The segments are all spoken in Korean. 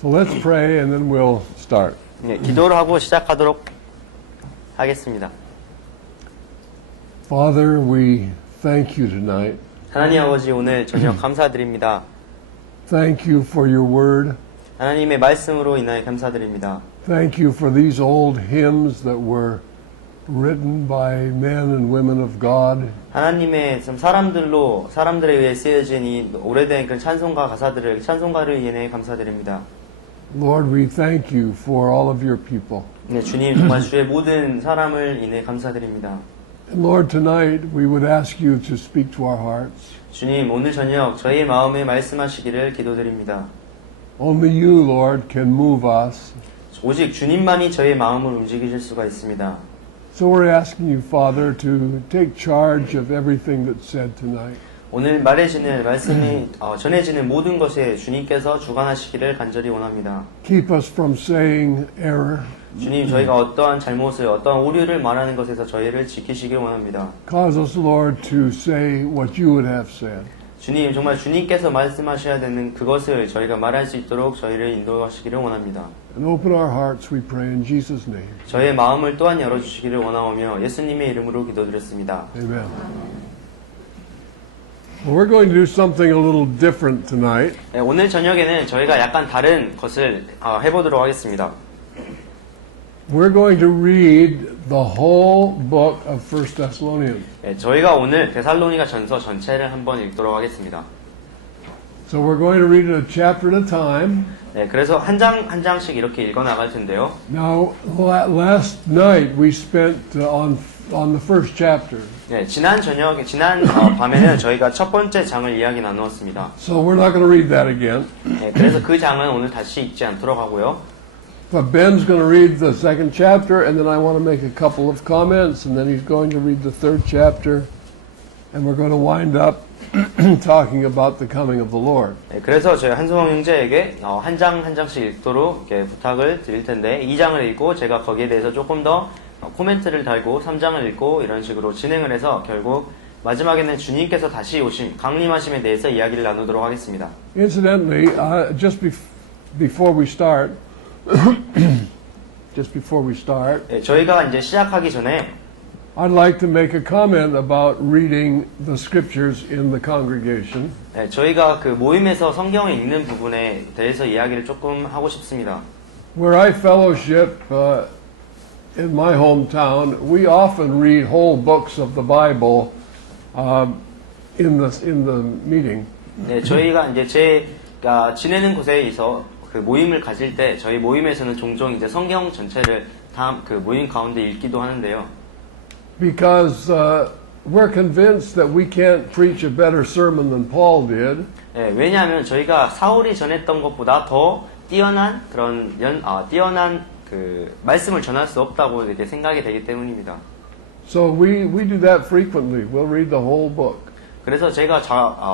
So let's pray and then we'll start. 네, 기도를 하고 시작하도록 하겠습니다. Father, we thank you tonight. 하나님 아버지, 오늘 저녁 감사드립니다. Thank you for your word. 하나님의 말씀으로 인하여 감사드립니다. Thank you for these old hymns that were written by men and women of God. 하나님의 사람들에 의해 쓰여진 이 오래된 그 찬송가를 인해 감사드립니다. Lord, we thank you for all of your people. 네, 주님 정말 주의 모든 사람을 인해 감사드립니다. And Lord, tonight we would ask you to speak to our hearts. 주님, 오늘 저녁 저희 마음에 말씀하시기를 기도드립니다. Only you, Lord, can move us. 오직 주님만이 저희 마음을 움직이실 수가 있습니다. So we're asking you, Father, to take charge of everything that's said tonight. 오늘 말씀이 전해지는 모든 것에 주님께서 주관하시기를 간절히 원합니다. Keep us from saying error. 주님, 저희가 어떠한 잘못을, 어떠한 오류를 말하는 것에서 저희를 지키시길 원합니다. Cause us, Lord, to say what you would have said. 주님, 정말 주님께서 말씀하셔야 되는 그것을 저희가 말할 수 있도록 저희를 인도하시기를 원합니다. And open our hearts, we pray, in Jesus' name. 저희의 마음을 또한 열어주시기를 원하오며 예수님의 이름으로 기도드렸습니다. Amen. Well, we're going to do something a little different tonight. 네, 오늘 저녁에는 저희가 약간 다른 것을 해보도록 하겠습니다. We're going to read the whole book of 1 Thessalonians. 네, 저희가 오늘 데살로니가 전서 전체를 한번 읽도록 하겠습니다. So we're going to read it a chapter at a time. 네, 그래서 한 장씩 이렇게 읽어 나갈 텐데요. Now, last night we spent on the first chapter. 네, 지난 밤에는 저희가 첫 번째 장을 이야기 나누었습니다. So we're not going to read that again. 네, 그래서 그 장은 오늘 다시 읽지 않도록 하고요. But Ben's going to read the second chapter, and then I want to make a couple of comments, and then he's going to read the third chapter, and we're going to wind up talking about the coming of the Lord. 네, 그래서 저희 한수홍 형제에게 한 장씩 읽도록 이렇게 부탁을 드릴 텐데 2장을 읽고 제가 거기에 대해서 조금 더 코멘트를 달고 3장을 읽고 이런 식으로 진행을 해서 결국 마지막에는 주님께서 다시 강림하심에 대해서 이야기를 나누도록 하겠습니다. Incidentally, before we start, 네, 저희가 이제 시작하기 전에 I'd like to make a comment about reading the scriptures in the congregation. 네, 저희가 그 모임에서 성경을 읽는 부분에 대해서 이야기를 조금 하고 싶습니다. Where I fellowship in my hometown, we often read whole books of the Bible in the meeting. 네, 저희가 이제 제가 지내는 곳에서 그 모임을 가질 때 저희 모임에서는 종종 이제 성경 전체를 다 그 모임 가운데 읽기도 하는데요. Because we're convinced that we can't preach a better sermon than Paul did. 네, 왜냐하면 저희가 사울이 전했던 것보다 더 뛰어난 그 말씀을 전할 수 없다고 이렇게 생각이 되기 때문입니다. So we do that frequently. We'll read the whole book. 그래서 제가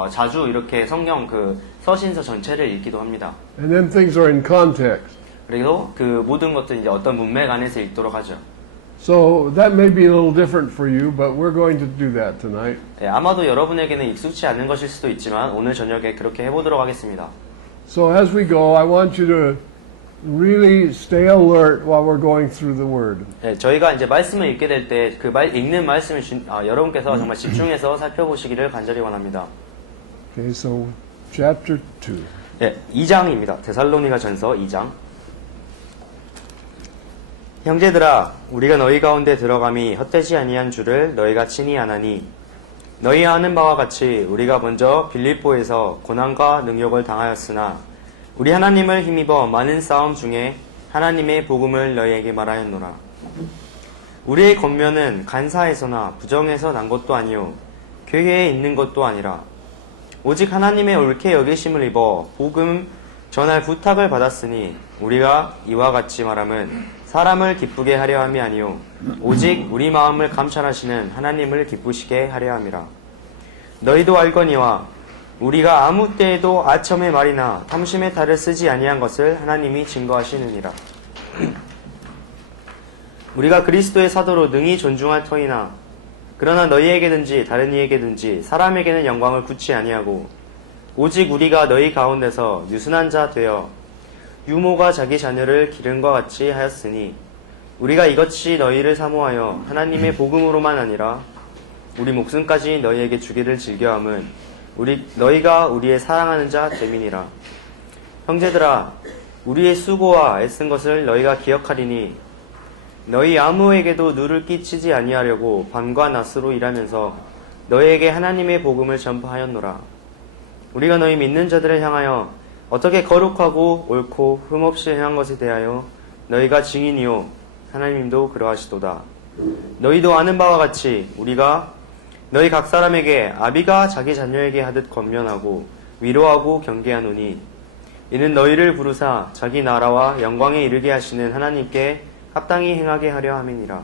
자주 이렇게 성경 그 서신서 전체를 읽기도 합니다. And then things are in context. 그리고 그 모든 것도 이제 어떤 문맥 안에서 읽도록 하죠. So that may be a little different for you, but we're going to do that tonight. 네, 아마도 여러분에게는 익숙치 않은 것일 수도 있지만 오늘 저녁에 그렇게 해보도록 하겠습니다. So as we go, I want you to really stay alert while we're going through the Word. 네, 저희가 이제 말씀을 읽게 될 때 그 읽는 말씀을 여러분께서 정말 집중해서 살펴보시기를 간절히 원합니다. Okay, so chapter 2. 네, 2장입니다. 데살로니가 전서 2장. 형제들아, 우리가 너희 가운데 들어감이 헛되지 아니한 줄을 너희가 친히 아나니 너희 아는 바와 같이 우리가 먼저 빌립보에서 고난과 능욕을 당하였으나 우리 하나님을 힘입어 많은 싸움 중에 하나님의 복음을 너희에게 말하였노라. 우리의 권면은 간사에서나 부정에서 난 것도 아니요 교회에 있는 것도 아니라 오직 하나님의 옳게 여기심을 입어 복음 전할 부탁을 받았으니 우리가 이와 같이 말함은 사람을 기쁘게 하려 함이 아니요 오직 우리 마음을 감찰하시는 하나님을 기쁘시게 하려 함이라. 너희도 알거니와 우리가 아무 때에도 아첨의 말이나 탐심의 탈을 쓰지 아니한 것을 하나님이 증거하시느니라. 우리가 그리스도의 사도로 능히 존중할 터이나 그러나 너희에게든지 다른 이에게든지 사람에게는 영광을 굳지 아니하고 오직 우리가 너희 가운데서 유순한 자 되어 유모가 자기 자녀를 기른과 같이 하였으니 우리가 이것이 너희를 사모하여 하나님의 복음으로만 아니라 우리 목숨까지 너희에게 주기를 즐겨함은 너희가 우리의 사랑하는 자 됨이니라. 형제들아, 우리의 수고와 애쓴 것을 너희가 기억하리니 너희 아무에게도 누를 끼치지 아니하려고 밤과 낮으로 일하면서 너희에게 하나님의 복음을 전파하였노라. 우리가 너희 믿는 자들을 향하여 어떻게 거룩하고 옳고 흠없이 행한 것에 대하여 너희가 증인이요 하나님도 그러하시도다. 너희도 아는 바와 같이 우리가 너희 각 사람에게 아비가 자기 자녀에게 하듯 권면하고 위로하고 경계하노니 이는 너희를 부르사 자기 나라와 영광에 이르게 하시는 하나님께 합당히 행하게 하려 함이니라.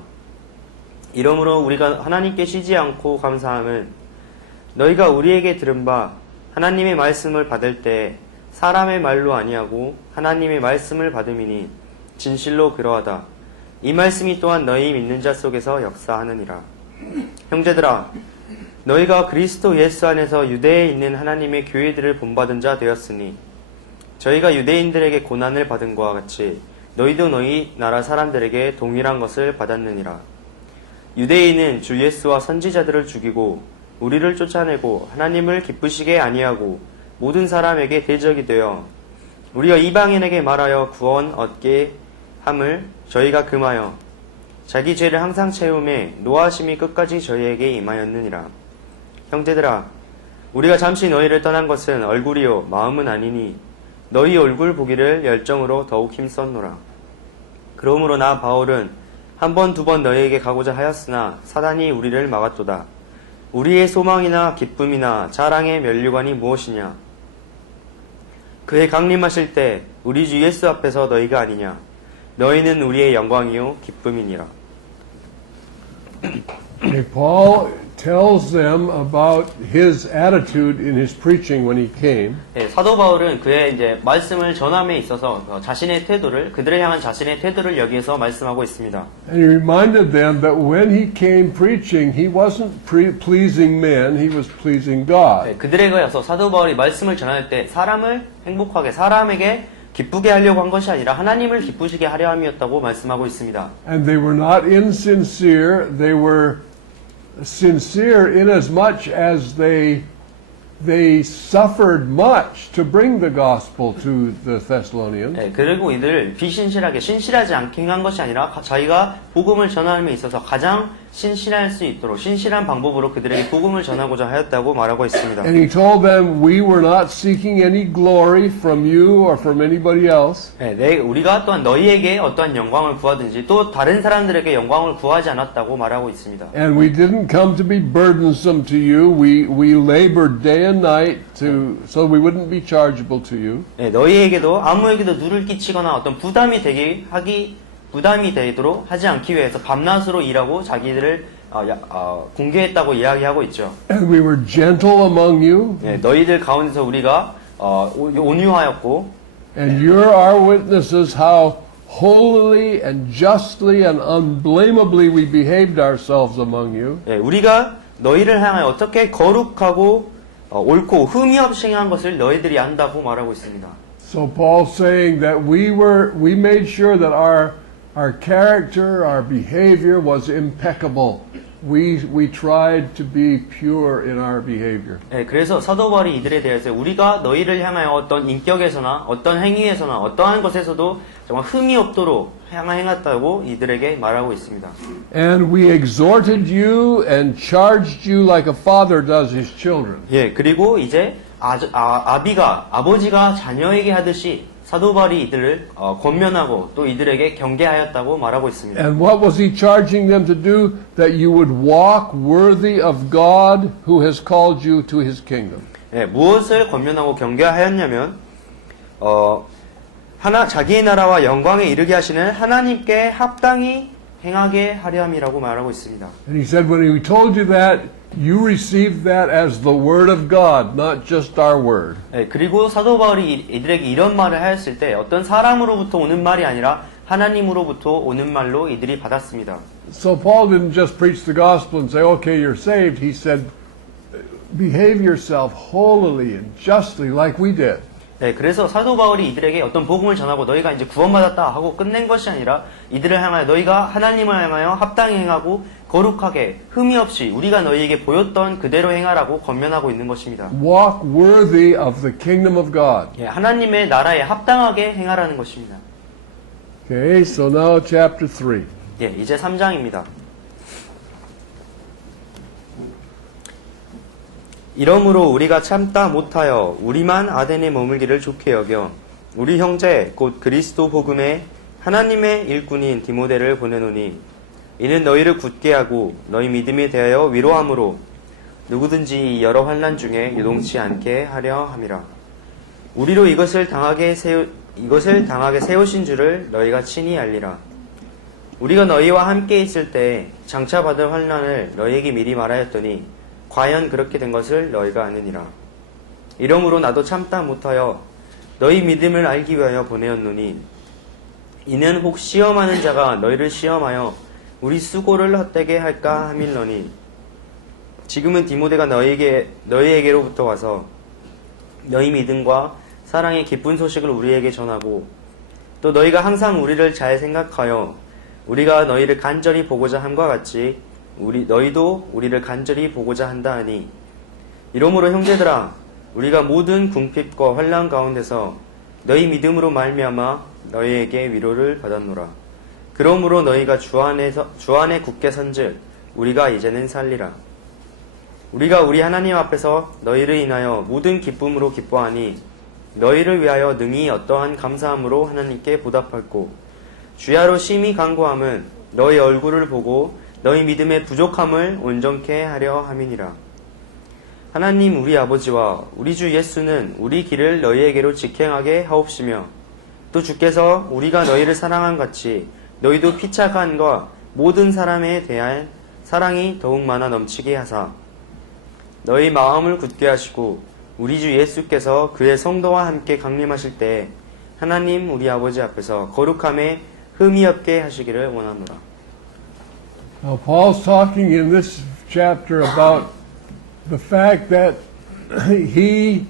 이러므로 우리가 하나님께 쉬지 않고 감사함은 너희가 우리에게 들은 바 하나님의 말씀을 받을 때 사람의 말로 아니하고 하나님의 말씀을 받음이니 진실로 그러하다. 이 말씀이 또한 너희 믿는 자 속에서 역사하느니라. 형제들아, 너희가 그리스도 예수 안에서 유대에 있는 하나님의 교회들을 본받은 자 되었으니 저희가 유대인들에게 고난을 받은 것과 같이 너희도 너희 나라 사람들에게 동일한 것을 받았느니라. 유대인은 주 예수와 선지자들을 죽이고 우리를 쫓아내고 하나님을 기쁘시게 아니하고 모든 사람에게 대적이 되어 우리가 이방인에게 말하여 구원 얻게 함을 저희가 금하여 자기 죄를 항상 채움에 노하심이 끝까지 저희에게 임하였느니라. 형제들아, 우리가 잠시 너희를 떠난 것은 얼굴이요 마음은 아니니 너희 얼굴 보기를 열정으로 더욱 힘썼노라. 그러므로 나 바울은 한 번 두 번 너희에게 가고자 하였으나 사단이 우리를 막았도다. 우리의 소망이나 기쁨이나 자랑의 면류관이 무엇이냐? 그의 강림하실 때 우리 주 예수 앞에서 너희가 아니냐? 너희는 우리의 영광이요 기쁨이니라. Okay, Paul tells them about his attitude in his preaching when he came. 네, 사도 바울은 그의 이제 말씀을 전함에 있어서 자신의 태도를 그들을 향한 자신의 태도를 여기에서 말씀하고 있습니다. And he reminded them that when he came preaching, he wasn't pleasing men, he was pleasing God. 네, 그들에게 와서 사도 바울이 말씀을 전할 때 사람을 행복하게 사람에게 기쁘게 하려고 한 것이 아니라 하나님을 기쁘시게 하려 함이었다고 말씀하고 있습니다. And they were not insincere, they were sincere in as much as they suffered much to bring the gospel to the Thessalonians. 네, 그리고 이들 비신실하게 신실하지 않게 행한 것이 아니라 자기가 복음을 전함에 있어서 가장 신실할 수 있도록 신실한 방법으로 그들에게 복음을 전하고자 하였다고 말하고 있습니다. And he told them, we were not seeking any glory from you or from anybody else. 네, 우리가 또한 너희에게 어떠한 영광을 구하든지 또 다른 사람들에게 영광을 구하지 않았다고 말하고 있습니다. And we didn't come to be burdensome to you. We labored day and night so we wouldn't be chargeable to you. 네, 너희에게도 아무에게도 누를 끼치거나 어떤 부담이 되도록 하지 않기 위해서 밤낮으로 일하고 자기들을 공개했다고 이야기하고 있죠. And we were gentle among you. 네, 너희들 가운데서 우리가 온유하였고, And you're our witnesses how holily and justly and unblameably we behaved ourselves among you. 네, 우리가 너희를 향하여 어떻게 거룩하고 옳고 흠이 없이 행한 것을 너희들이 안다고 말하고 있습니다. So Paul's saying that we made sure that our character, our behavior was impeccable. We tried to be pure in our behavior. 네, 그래서 사도 바울이 이들에 대해서 우리가 너희를 향하여 어떤 인격에서나 어떤 행위에서나 어떠한 것에서도 정말 흠이 없도록 행했다고 이들에게 말하고 있습니다. And we exhorted you and charged you like a father does his children. 예, 그리고 이제 아버지가 자녀에게 하듯이 사도 바울이 이들을 권면하고 또 이들에게 경계하였다고 말하고 있습니다. And what was he charging them to do? That you would walk worthy of God who has called you to his kingdom. 예, 무엇을 권면하고 경계하였냐면 자기의 나라와 영광에 이르게 하시는 하나님께 합당히 행하게 하려 함이라고 말하고 있습니다. And he said when he told you that, you received that as the word of God, not just our word. 네, 그리고 사도 바울이 이들에게 이런 말을 하였을 때 어떤 사람으로부터 오는 말이 아니라 하나님으로부터 오는 말로 이들이 받았습니다. So Paul didn't just preach the gospel and say, okay, you're saved. He said, behave yourself holily and justly like we did. 네, 그래서 사도 바울이 이들에게 어떤 복음을 전하고 너희가 이제 구원받았다 하고 끝낸 것이 아니라 이들을 향하여 너희가 하나님을 향하여 합당히 행하고 거룩하게 흠이 없이 우리가 너희에게 보였던 그대로 행하라고 권면하고 있는 것입니다. Walk worthy of the kingdom of God. 예, 하나님의 나라에 합당하게 행하라는 것입니다. Okay, so now chapter 3. 예, 이제 3장입니다. 이러므로 우리가 참다 못하여 우리만 아덴에 머물기를 좋게 여겨 우리 형제 곧 그리스도 복음의 하나님의 일꾼인 디모데를 보내노니 이는 너희를 굳게 하고 너희 믿음에 대하여 위로함으로 누구든지 이 여러 환난 중에 요동치 않게 하려 함이라. 우리로 이것을 당하게 세우신 줄을 너희가 친히 알리라. 우리가 너희와 함께 있을 때 장차 받을 환난을 너희에게 미리 말하였더니 과연 그렇게 된 것을 너희가 아느니라. 이러므로 나도 참다 못하여 너희 믿음을 알기 위하여 보내었노니 이는 혹 시험하는 자가 너희를 시험하여 우리 수고를 헛되게 할까 함일러니 지금은 디모데가 너희에게로부터 와서 너희 믿음과 사랑의 기쁜 소식을 우리에게 전하고 또 너희가 항상 우리를 잘 생각하여 우리가 너희를 간절히 보고자 함과 같이 너희도 우리를 간절히 보고자 한다 하니 이러므로 형제들아 우리가 모든 궁핍과 환난 가운데서 너희 믿음으로 말미암아 너희에게 위로를 받았노라. 그러므로 너희가 주 안에 굳게 선즉 우리가 이제는 살리라. 우리가 우리 하나님 앞에서 너희를 인하여 모든 기쁨으로 기뻐하니 너희를 위하여 능히 어떠한 감사함으로 하나님께 보답할고 주야로 심히 간구함은 너희 얼굴을 보고 너희 믿음의 부족함을 온전케 하려 함이니라. 하나님 우리 아버지와 우리 주 예수는 우리 길을 너희에게로 직행하게 하옵시며 또 주께서 우리가 너희를 사랑한 같이 너희도 피차간과 모든 사람에 대한 사랑이 더욱 많아 넘치게 하사 너희 마음을 굳게 하시고 우리 주 예수께서 그의 성도와 함께 강림하실 때 하나님 우리 아버지 앞에서 거룩함에 흠이 없게 하시기를 원하노라. Now, Paul's talking in this chapter about the fact that he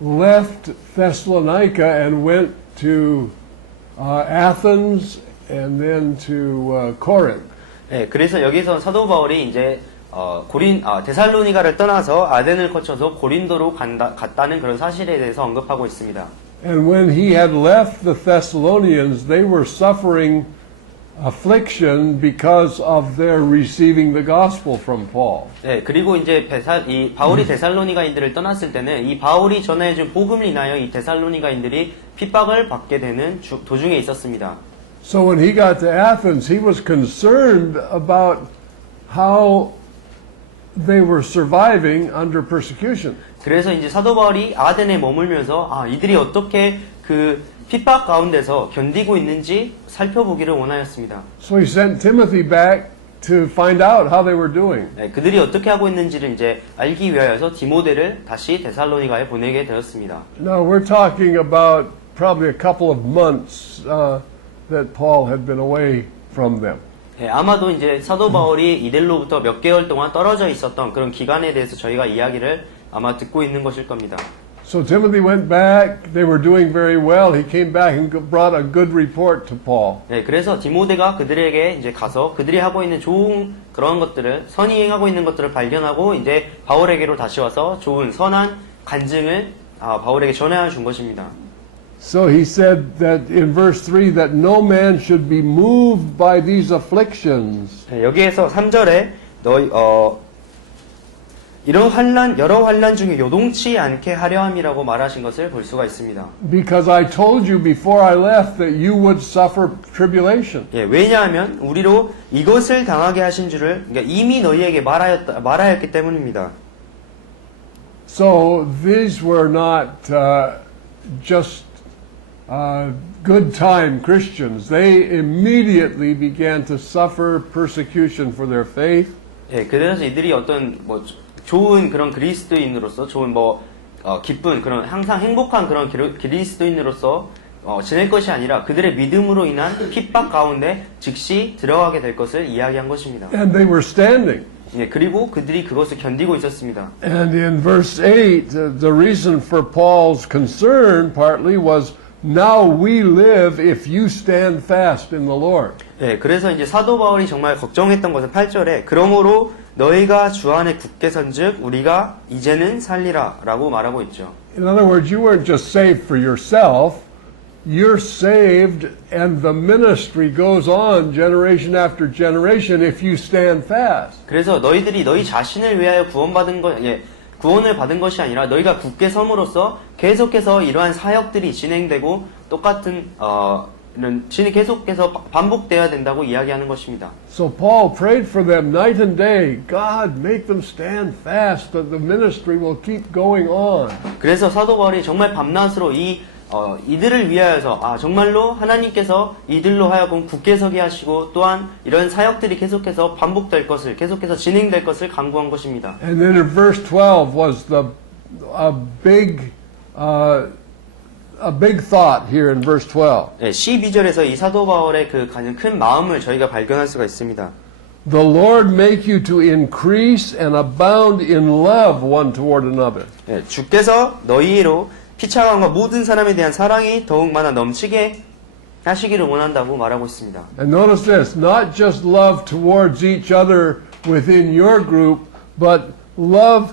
left Thessalonica and went to Athens and then to Corinth. 네, 그래서 여기서 사도 바울이 이제 데살로니가를 떠나서 아덴을 거쳐서 고린도로 갔다는 그런 사실에 대해서 언급하고 있습니다. And when he had left the Thessalonians, they were suffering affliction because of their receiving the gospel from Paul. 네, 그리고 이제 바울이 데살로니가인들을 떠났을 때는 이 바울이 전해준 복음을 인하여 이 데살로니가인들이 핍박을 받게 되는 도중에 있었습니다. So when he got to Athens, he was concerned about how they were surviving under persecution. 그래서 이제 사도 바울이 아덴에 머물면서 이들이 어떻게 그 핍박 가운데서 견디고 있는지 살펴보기를 원하였습니다. So he sent Timothy back to find out how they were doing. 네, 그들이 어떻게 하고 있는지를 이제 알기 위하여서 디모데를 다시 데살로니가에 보내게 되었습니다. Now we're talking about probably a couple of months that Paul had been away from them. 네, 아마도 이제 사도 바울이 이들로부터 몇 개월 동안 떨어져 있었던 그런 기간에 대해서 저희가 이야기를 아마 듣고 있는 것일 겁니다. So Timothy went back. They were doing very well. He came back and brought a good report to Paul. 네, 그래서 디모데가 그들에게 이제 가서 그들이 하고 있는 좋은 그런 것들을 선히 행하고 있는 것들을 발견하고 이제 바울에게로 다시 와서 좋은 선한 간증을 바울에게 전해 준 것입니다. So he said that in verse 3 that no man should be moved by these afflictions. 네, 여기에서 3절에 이런 여러 환난 중에 요동치 않게 하려 함이라고 말하신 것을 볼 수가 있습니다. Because I told you before I left that you would suffer tribulation. 예, 왜냐하면 우리로 이것을 당하게 하신 줄을 그러니까 이미 너희에게 말하였기 때문입니다. So these were not just good time Christians. They immediately began to suffer persecution for their faith. 예, 그래서 이들이 어떤 좋은 그런 그리스도인으로서 좋은 기쁜 그런 항상 행복한 그런 그리스도인으로서 지낼 것이 아니라 그들의 믿음으로 인한 핍박 가운데 즉시 들어가게 될 것을 이야기한 것입니다. And they were standing. 예, 그리고 그들이 그것을 견디고 있었습니다. And in verse 8, the reason for Paul's concern partly was, now we live if you stand fast in the Lord. 예, 그래서 이제 사도 바울이 정말 걱정했던 것은 8절에 그러므로 너희가 주 안에 굳게 선즉 우리가 이제는 살리라 라고 말하고 있죠. In other words, you weren't just saved for yourself, you're saved and the ministry goes on generation after generation if you stand fast. 그래서 너희들이 너희 자신을 위하여 구원을 받은 것이 아니라 너희가 굳게 섬으로써 계속해서 이러한 사역들이 진행되고 똑같은 계속해서 반복되어야 된다고 이야기하는 것입니다. So Paul prayed for them night and day. God, make them stand fast that the ministry will keep going on. 그래서 사도 바울이 정말 밤낮으로 이들을 위하여서 정말로 하나님께서 이들로 하여금 굳게 서게 하시고 또한 이런 사역들이 계속해서 반복될 것을 계속해서 진행될 것을 간구한 것입니다. And then in verse 12 was a big thought here in verse 12. 네, 12절에서 이 사도 바울의 그 가장 큰 마음을 저희가 발견할 수가 있습니다. The Lord make you to increase and abound in love one toward another. 네, 주께서 너희로 피차감과 모든 사람에 대한 사랑이 더욱 많아 넘치게 하시기를 원한다고 말하고 있습니다. And notice this, not just love towards each other within your group, but love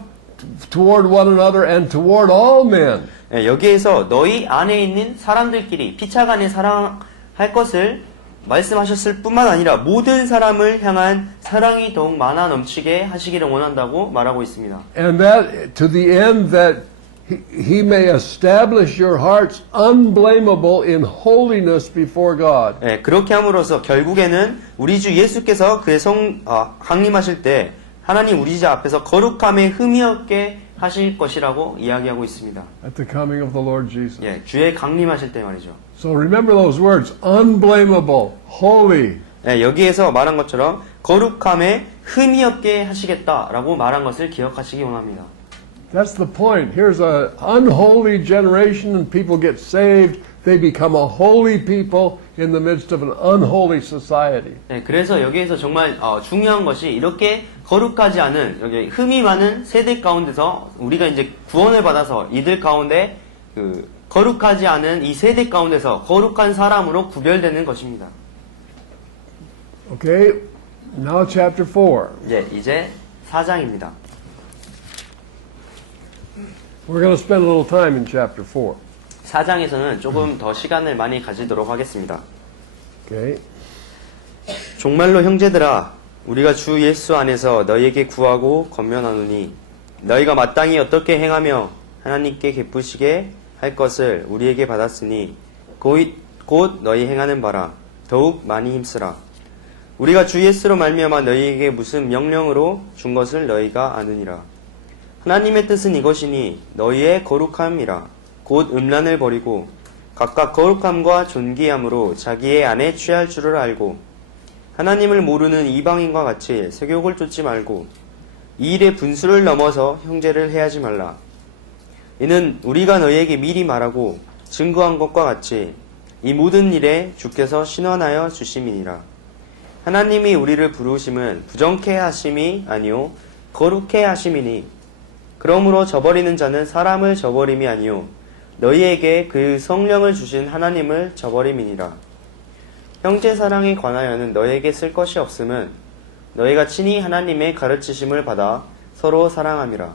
toward one another and toward all men. 네, 여기에서 너희 안에 있는 사람들끼리 피차간에 사랑할 것을 말씀하셨을 뿐만 아니라 모든 사람을 향한 사랑이 더욱 많아 넘치게 하시기를 원한다고 말하고 있습니다. And that to the end that he may establish your hearts unblameable in holiness before God. 네, 그렇게 함으로써 결국에는 우리 주 예수께서 그의 강림하실 때 하나님 우리 자 앞에서 거룩함에 흠이 없게 하실 것이라고 이야기하고 있습니다. At the coming of the Lord Jesus. 예, 주의 강림하실 때 말이죠. So remember those words, unblameable, holy. 예, 여기에서 말한 것처럼 거룩함에 흠이 없게 하시겠다라고 말한 것을 기억하시기 원합니다. That's the point. Here's an unholy generation and people get saved. They become a holy people in the midst of an unholy society. 네, 그래서 여기에서 정말 중요한 것이 이렇게 거룩하지 않은 여기 흠이 많은 세대 가운데서 우리가 이제 구원을 받아서 이들 가운데 그 거룩하지 않은 이 세대 가운데서 거룩한 사람으로 구별되는 것입니다. Okay, now chapter 4. 예, 이제 4장입니다. We're going to spend a little time in chapter 4. 4장에서는 조금 더 시간을 많이 가지도록 하겠습니다. Okay. 정말로 형제들아 우리가 주 예수 안에서 너희에게 구하고 권면하노니 너희가 마땅히 어떻게 행하며 하나님께 기쁘시게 할 것을 우리에게 받았으니 곧 너희 행하는 바라 더욱 많이 힘쓰라. 우리가 주 예수로 말미암아 너희에게 무슨 명령으로 준 것을 너희가 아느니라. 하나님의 뜻은 이것이니 너희의 거룩함이라. 곧 음란을 버리고 각각 거룩함과 존귀함으로 자기의 안에 취할 줄을 알고 하나님을 모르는 이방인과 같이 세욕을 쫓지 말고 이 일의 분수를 넘어서 형제를 해하지 말라. 이는 우리가 너희에게 미리 말하고 증거한 것과 같이 이 모든 일에 주께서 신원하여 주심이니라. 하나님이 우리를 부르심은 부정케 하심이 아니요 거룩케 하심이니 그러므로 저버리는 자는 사람을 저버림이 아니요 너희에게 그 성령을 주신 하나님을 저버림이니라. 형제 사랑에 관하여는 너희에게 쓸 것이 없음은 너희가 친히 하나님의 가르치심을 받아 서로 사랑함이라.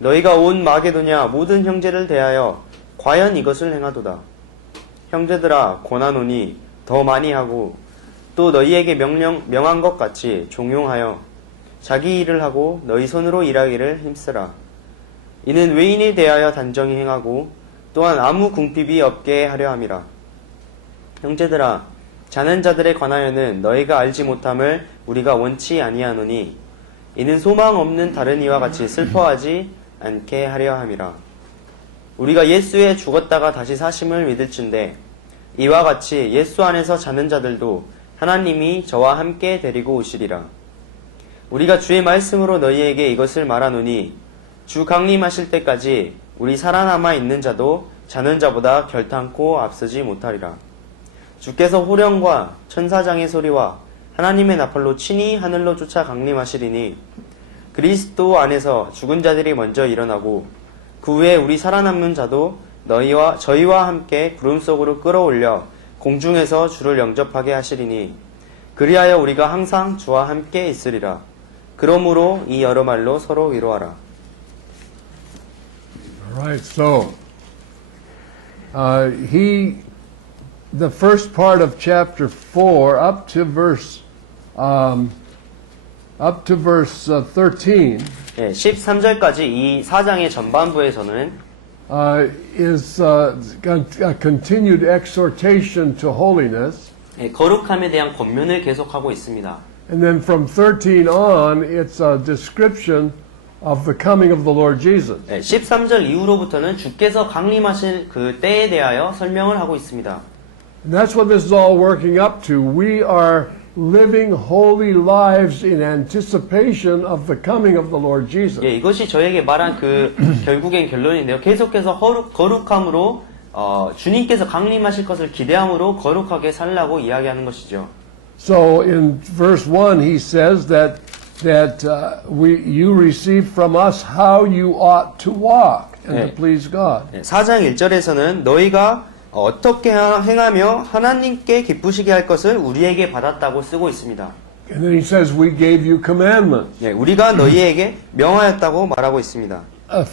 너희가 온 마게도냐 모든 형제를 대하여 과연 이것을 행하도다. 형제들아 권하노니 더 많이 하고 또 너희에게 명한 것 같이 종용하여 자기 일을 하고 너희 손으로 일하기를 힘쓰라. 이는 외인에 대하여 단정히 행하고 또한 아무 궁핍이 없게 하려 함이라. 형제들아 자는 자들에 관하여는 너희가 알지 못함을 우리가 원치 아니하노니 이는 소망 없는 다른 이와 같이 슬퍼하지 않게 하려 함이라. 우리가 예수에 죽었다가 다시 사심을 믿을진대 이와 같이 예수 안에서 자는 자들도 하나님이 저와 함께 데리고 오시리라. 우리가 주의 말씀으로 너희에게 이것을 말하노니 주 강림하실 때까지 우리 살아남아 있는 자도 자는 자보다 결탄코 앞서지 못하리라. 주께서 호령과 천사장의 소리와 하나님의 나팔로 친히 하늘로 쫓아 강림하시리니 그리스도 안에서 죽은 자들이 먼저 일어나고 그 후에 우리 살아남는 자도 저희와 함께 구름 속으로 끌어올려 공중에서 주를 영접하게 하시리니 그리하여 우리가 항상 주와 함께 있으리라. 그러므로 이 여러 말로 서로 위로하라. Alright, so the first part of chapter 4 up to verse 13 예, 13절까지 이 4장의 전반부에서는 is a continued exhortation to holiness. 예, 거룩함에 대한 권면을 계속하고 있습니다. And then from 13 on, it's a description of the coming of the Lord Jesus. 예, 13절 이후로부터는 주께서 강림하실 그 때에 대하여 설명을 하고 있습니다. And that's what this is all working up to. We are living holy lives in anticipation of the coming of the Lord Jesus. 예, 이것이 저에게 말한 그 결국엔 결론인데요. 계속해서 거룩함으로 주님께서 강림하실 것을 기대함으로 거룩하게 살라고 이야기하는 것이죠. So in verse 1 he says that you receive from us how you ought to walk and to please God. 4장 1절에서는 너희가 어떻게 행하며 하나님께 기쁘시게 할 것을 우리에게 받았다고 쓰고 있습니다. And then he says we gave you commandments. 예, 우리가 너희에게 명하였다고 말하고 있습니다.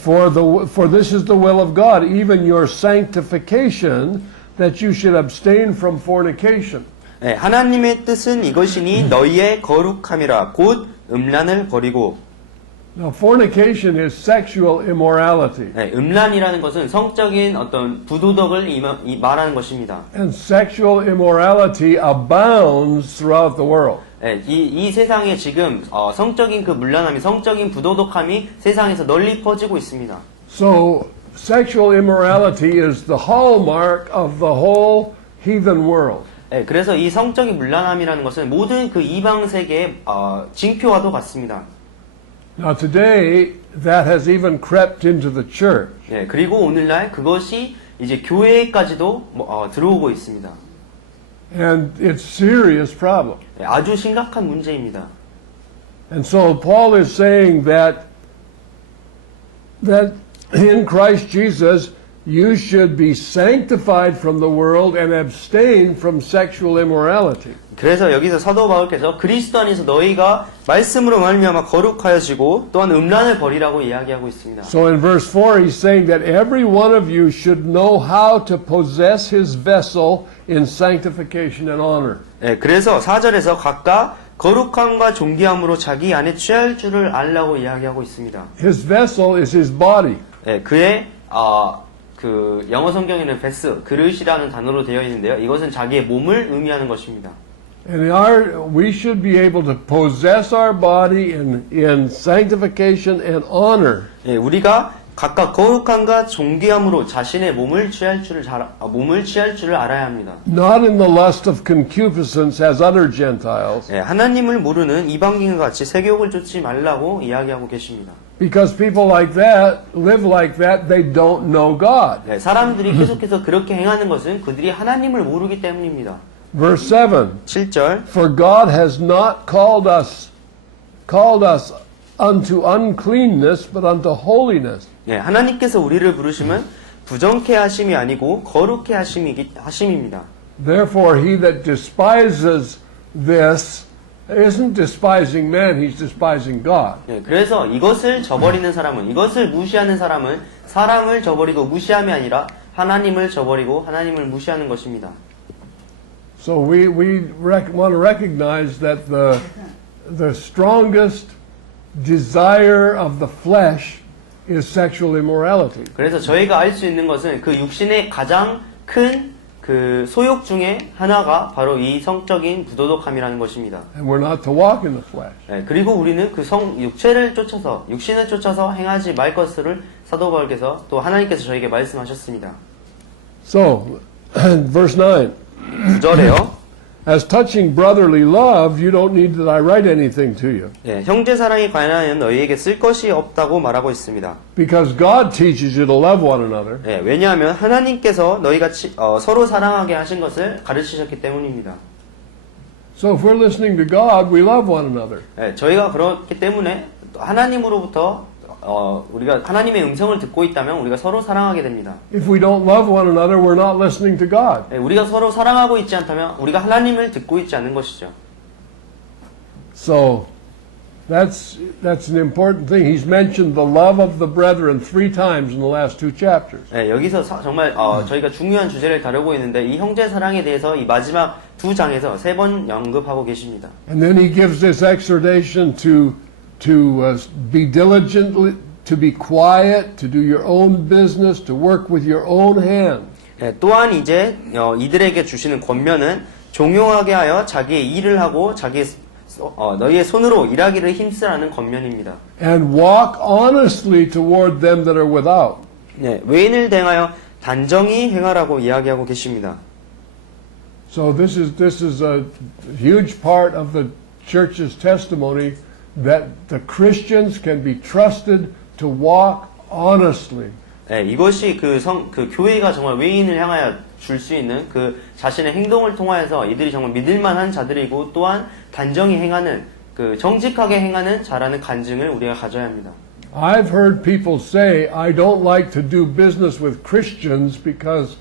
For this is the will of God, even your sanctification, that you should abstain from fornication. 예, 하나님의 뜻은 이것이니 너희의 거룩함이라 곧 음란을 버리고. Now, fornication is sexual immorality. 예, 음란이라는 것은 성적인 어떤 부도덕을 말하는 것입니다. And sexual immorality abounds throughout the world. 예, 이 세상에 지금 성적인 그 문란함이, 성적인 부도덕함이 세상에서 널리 퍼지고 있습니다. So, sexual immorality is the hallmark of the whole heathen world. 예, 그래서 이 성적인 문란함이라는 것은 모든 그 이방 세계의 징표와도 같습니다. Now today, that has even crept into the church. 예, 그리고 오늘날 그것이 이제 교회까지도 들어오고 있습니다. And it's serious problem. 예, 아주 심각한 문제입니다. And so Paul is saying that in Christ Jesus, you should be sanctified from the world and abstain from sexual immorality. 그래서 여기서 사도 바울께서 그리스도 안에서 너희가 말씀으로 말미암아 거룩하여지고 또한 음란을 버리라고 이야기하고 있습니다. So in verse 4 he's saying that every one of you should know how to possess his vessel in sanctification and honor. 예, 그래서 4절에서 각각 거룩함과 존귀함으로 자기 안에 취할 줄을 알라고 이야기하고 있습니다. His vessel is his body. 예, 그의 그 영어 성경에는 베스, 그릇이라는 단어로 되어 있는데요. 이것은 자기의 몸을 의미하는 것입니다. And we should be able to possess our body in sanctification and honor. 예, 우리가 각각 거룩함과 존귀함으로 자신의 몸을 취할 줄을 알아야 합니다. Not in the lust of concupiscence as other Gentiles. 예, 하나님을 모르는 이방인과 같이 세욕을 쫓지 말라고 이야기하고 계십니다. Because people like that, live like that, they don't know God. 예, 사람들이 계속해서 그렇게 행하는 것은 그들이 하나님을 모르기 때문입니다. Verse 7. 7절 For God has not called us unto uncleanness, but unto holiness. 예, 하나님께서 우리를 부르심은 부정케 하심이 아니고 거룩케 하심입니다. Therefore, he that despises this isn't despising man, he's despising God. 예, 그래서 이것을 저버리는 사람은, 이것을 무시하는 사람은 사람을 저버리고 무시함이 아니라 하나님을 저버리고 하나님을 무시하는 것입니다. So we want to recognize that the strongest desire of the flesh is sexual immorality. 그래서 저희가 알 수 있는 것은 그 육신의 가장 큰 그 소욕 중에 하나가 바로 이 성적인 부도덕함이라는 것입니다. And we're not to walk in the flesh. 네, 그리고 우리는 그 육신을 쫓아서 행하지 말 것을 사도 바울께서 또 하나님께서 저에게 말씀하셨습니다. So, verse 9. 9절에요. As touching brotherly love, you don't need that I write anything to you. 예, 형제 사랑에 관하여 너희에게 쓸 것이 없다고 말하고 있습니다. Because God teaches you to love one another. 예, 왜냐하면 하나님께서 너희가 서로 사랑하게 하신 것을 가르치셨기 때문입니다. So if we're listening to God, we love one another. 예, 저희가 그렇기 때문에 하나님으로부터 우리가 하나님의 음성을 듣고 있다면 우리가 서로 사랑하게 됩니다. If we don't love one another, we're not listening to God. 예, 우리가 서로 사랑하고 있지 않다면 우리가 하나님을 듣고 있지 않는 것이죠. So that's an important thing. He's mentioned the love of the brethren 3 times in the last 2 chapters. 예, 여기서 정말 저희가 중요한 주제를 다루고 있는데 이 형제 사랑에 대해서 이 마지막 2장에서 3번 언급하고 계십니다. And then he gives this exhortation to be diligent, to be quiet, to do your own business, to work with your own hand. 예, 또한 이제 이들에게 주시는 권면은 종용하게 하여 자기의 일을 하고 너희의 손으로 일하기를 힘쓰라는 권면입니다. And walk honestly toward them that are without. 네, 외인을 대하여 단정히 행하라고 이야기하고 계십니다. So this is a huge part of the church's testimony that the Christians can be trusted to walk honestly. 네, 이것이 그 교회가 정말 외인을 향하여 줄 수 있는 그 자신의 행동을 통하여서 이들이 정말 믿을만한 자들이고 또한 단정히 행하는 정직하게 행하는 자라는 간증을 우리가 가져야 합니다. I've heard people say, I don't like to do business with Christians because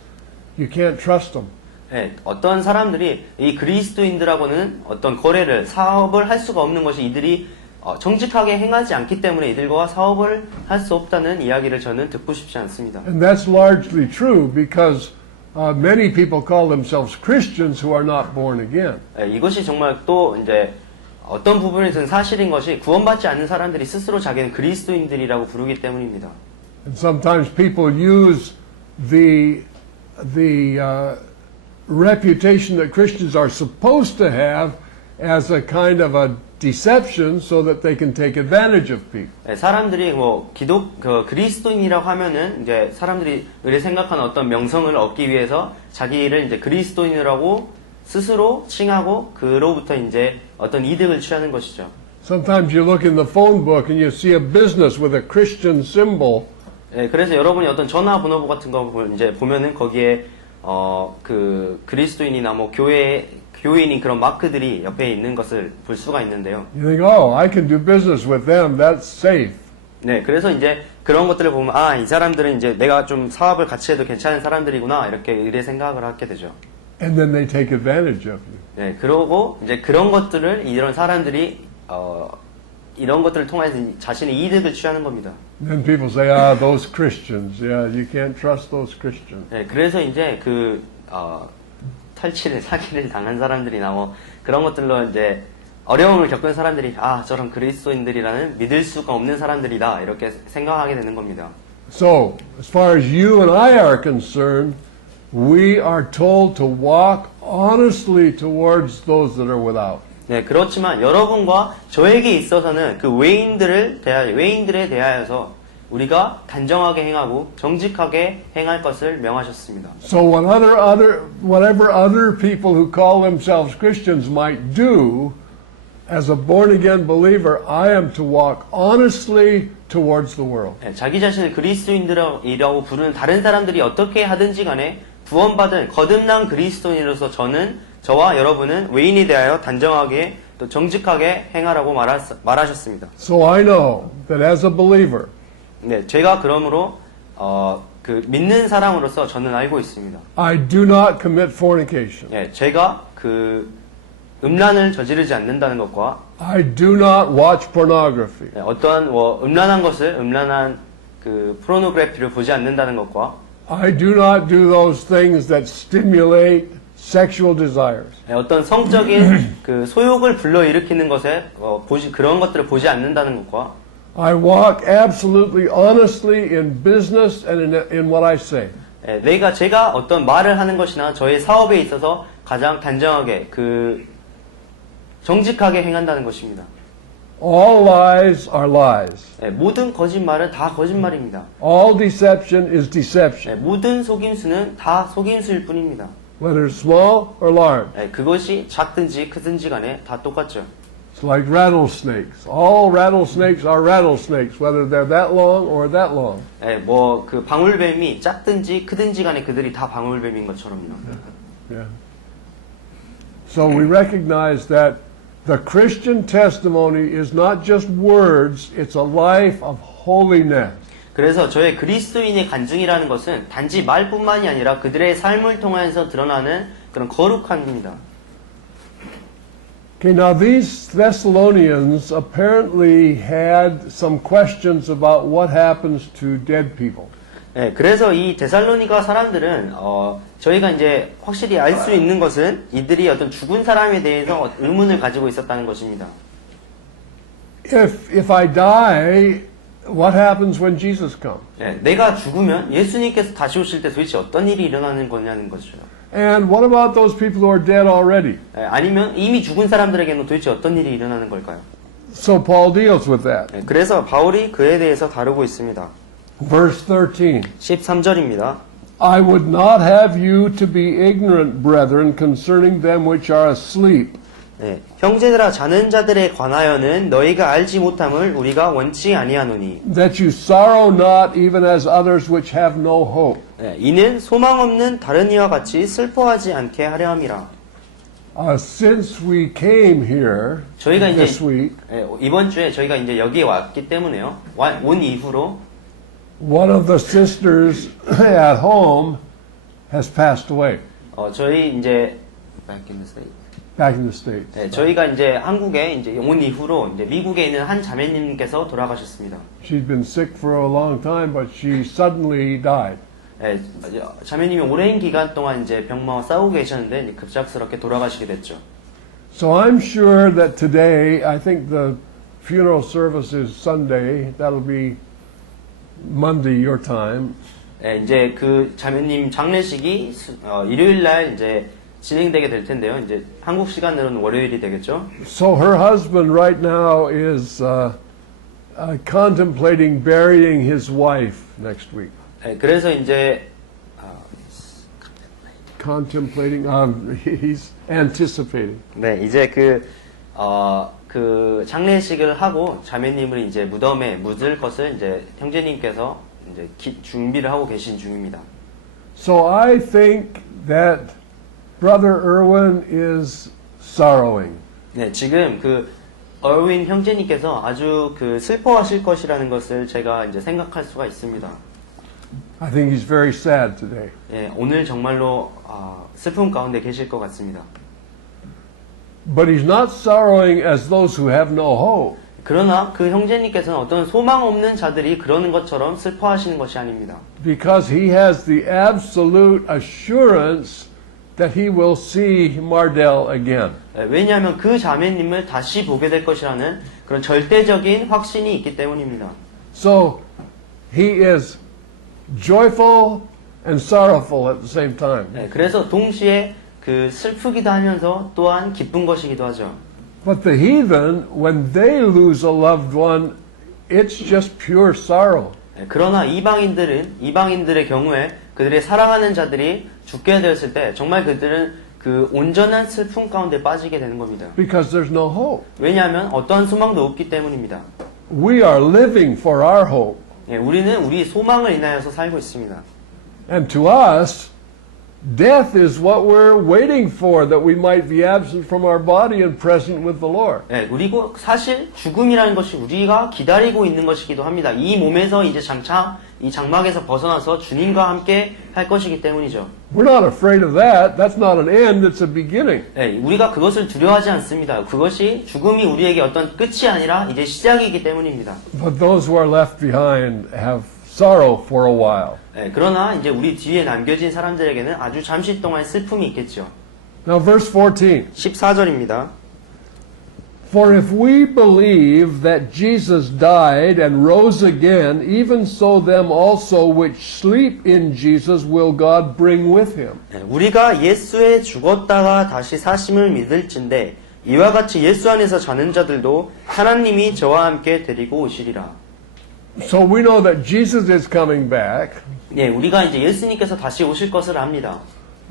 you can't trust them. 네, 어떤 사람들이 이 그리스도인들하고는 어떤 사업을 할 수가 없는 것이 이들이 정직하게 행하지 않기 때문에 이들과 사업을 할 수 없다는 이야기를 저는 듣고 싶지 않습니다. And that's largely true because many people call themselves Christians who are not born again. 네, 이것이 정말 또 이제 어떤 부분에서는 사실인 것이 구원받지 않는 사람들이 스스로 자기는 그리스도인들이라고 부르기 때문입니다. And sometimes people use the reputation that Christians are supposed to have as a kind of a deception so that they can take advantage of people. 네, 사람들이 그리스도인이라고 하면은 이제 사람들이 의뢰 생각하는 어떤 명성을 얻기 위해서 자기를 이제 그리스도인이라고 스스로 칭하고 그로부터 이제 어떤 이득을 취하는 것이죠. Sometimes you look in the phone book and you see a business with a Christian symbol. 네, 그래서 여러분이 어떤 전화번호簿 같은 거 이제 보면은 거기에 그리스도인이나 뭐 교회인인 그런 마크들이 옆에 있는 것을 볼 수가 있는데요. You think, oh, I can do business with them. That's safe. 네, 그래서 이제 그런 것들을 보면 이 사람들은 이제 내가 좀 사업을 같이 해도 괜찮은 사람들이구나 이렇게 의뢰 생각을 하게 되죠. And then they take advantage of you. 네, 그러고 이제 그런 것들을 이런 사람들이 이런 것들을 통해서 자신의 이득을 취하는 겁니다. Then people say, those Christians. Yeah, you can't trust those Christians. 네, 그래서 이제 사기를 당한 사람들이나 뭐 그런 것들로 이제 어려움을 겪은 사람들이 저런 그리스도인들이라는 믿을 수가 없는 사람들이다 이렇게 생각하게 되는 겁니다. So, as far as you and I are concerned, we are told to walk honestly towards those that are without. 네, 그렇지만 여러분과 저에게 있어서는 그 외인들에 대하여서 우리가 단정하게 행하고 정직하게 행할 것을 명하셨습니다. So whatever other people who call themselves Christians might do, as a born-again believer, I am to walk honestly towards the world. 네, 자기 자신을 그리스도인이라고 부르는 다른 사람들이 어떻게 하든지 간에 구원받은 거듭난 그리스도인으로서 저와 여러분은 외인에 대하여 단정하게 또 정직하게 행하라고 말하셨습니다. So I know that as a believer, 네, 제가 그러므로 믿는 사람으로서 저는 알고 있습니다. I do not commit fornication. 네, 제가 음란을 저지르지 않는다는 것과 I do not watch pornography. 네, 어떠한 음란한 포르노그래피를 보지 않는다는 것과 I do not do those things that stimulate sexual desires. 네, 어떤 성적인 소욕을 불러일으키는 것에 그런 것들을 보지 않는다는 것과 I walk absolutely honestly in business and in what I say. 네, 제가 어떤 말을 하는 것이나 저의 사업에 있어서 가장 단정하게 정직하게 행한다는 것입니다. All lies are lies. 네, 모든 거짓말은 다 거짓말입니다. All deception is 네, deception. 모든 속임수는 다 속임수일 뿐입니다. Whether it's small or large. 네, 그것이 작든지 크든지 간에 다 똑같죠. It's like rattlesnakes. All rattlesnakes are rattlesnakes, whether they're that long or that long. 네, 방울뱀이 작든지 크든지 간에 그들이 다 방울뱀인 것처럼요. Yeah. So we recognize that the Christian testimony is not just words, it's a life of holiness. 그래서 저의 그리스도인의 간증이라는 것은 단지 말뿐만이 아니라 그들의 삶을 통해서 드러나는 그런 거룩함입니다. Okay, now these Thessalonians apparently had some questions about what happens to dead people. 네, 그래서 이 데살로니가 사람들은 저희가 이제 확실히 알 수 있는 것은 이들이 어떤 죽은 사람에 대해서 의문을 가지고 있었다는 것입니다. If I die, what happens when Jesus comes? 네, 내가 죽으면 예수님께서 다시 오실 때 도대체 어떤 일이 일어나는 거냐는 것이죠. And what about those people who are dead already? 네, 아니면 이미 죽은 사람들에게는 도대체 어떤 일이 일어나는 걸까요? So Paul deals with that. 네, 그래서 바울이 그에 대해서 다루고 있습니다. Verse 13. 13절입니다. I would not have you to be ignorant, brethren, concerning them which are asleep. 네, 형제들아 자는 자들에 관하여는 너희가 알지 못함을 우리가 원치 아니하노니 That you sorrow not even as others which have no hope. 네, 이는 소망 없는 다른 이와 같이 슬퍼하지 않게 하려 함이라. Since we came here 저희가 이제 this week, 이번 주에 저희가 이제 여기에 왔기 때문에요. 온 이후로 one of the sisters at home has passed away 저희 이제 back in the States. back in the States. 네, 저희가 이제 한국에 이제 온 이후로 이제 미국에 있는 한 자매님께서 돌아가셨습니다. She'd been sick for a long time, but she suddenly died. 네, 자매님이 오랜 기간 동안 이제 병마와 싸우고 계셨는데 급작스럽게 돌아가시게 됐죠. So I'm sure that today, I think the funeral service is Sunday. That'll be Monday your time. 네, 이제 그 자매님 장례식이 일요일 날 이제 진행되게 될 텐데요. 이제 한국 시간으로는 월요일이 되겠죠. So her husband right now is contemplating burying his wife next week. 네, 그래서 이제 Contemplating, he's anticipating. 네, 이제 그 장례식을 하고 자매님을 이제 무덤에 묻을 것을 이제 형제님께서 이제 준비를 하고 계신 중입니다. So I think that Brother Irwin is sorrowing. 네, 지금 그 얼윈 형제님께서 아주 그 슬퍼하실 것이라는 것을 제가 이제 생각할 수가 있습니다. I think he's very sad today. 예, 오늘 정말로 슬픔 가운데 계실 것 같습니다. But he's not sorrowing as those who have no hope. 그러나 그 형제님께서는 어떤 소망 없는 자들이 그러는 것처럼 슬퍼하시는 것이 아닙니다. Because he has the absolute assurance that he will see Mardel again. 예, 왜냐하면 그 자매님을 다시 보게 될 것이라는 그런 절대적인 확신이 있기 때문입니다. So he is joyful and sorrowful at the same time. 예, 그래서 동시에 그 슬프기도 하면서 또한 기쁜 것이기도 하죠. But the heathen, when they lose a loved one, it's just pure sorrow. 예, 그러나 이방인들의 경우에 그들의 사랑하는 자들이 죽게 되었을 때 정말 그들은 그 온전한 슬픔 가운데 빠지게 되는 겁니다. Because there's no hope. 왜냐하면 어떠한 소망도 없기 때문입니다. We are living for our hope. 예, 우리는 우리 소망을 인하여서 살고 있습니다. And to us, death is what we're waiting for, that we might be absent from our body and present with the Lord. 예, 그리고 사실 죽음이라는 것이 우리가 기다리고 있는 것이기도 합니다. 이 몸에서 이제 장차 이 장막에서 벗어나서 주님과 함께 할 것이기 때문이죠. We're not afraid of that. That's not an end, it's a beginning. 예, 우리가 그것을 두려워하지 않습니다. 그것이 죽음이 우리에게 어떤 끝이 아니라 이제 시작이기 때문입니다. But those who are left behind have sorrow for a while. 예, 그러나 이제 우리 뒤에 남겨진 사람들에게는 아주 잠시 동안 슬픔이 있겠죠. Now verse 14. 14절입니다. For if we believe that Jesus died and rose again, even so them also which sleep in Jesus will God bring with him. 예, 우리가 예수에 죽었다가 다시 사심을 믿을진데 이와 같이 예수 안에서 자는 자들도 하나님이 저와 함께 데리고 오시리라. So we know that Jesus is coming back, 예, 우리가 이제 예수님께서 다시 오실 것을 압니다.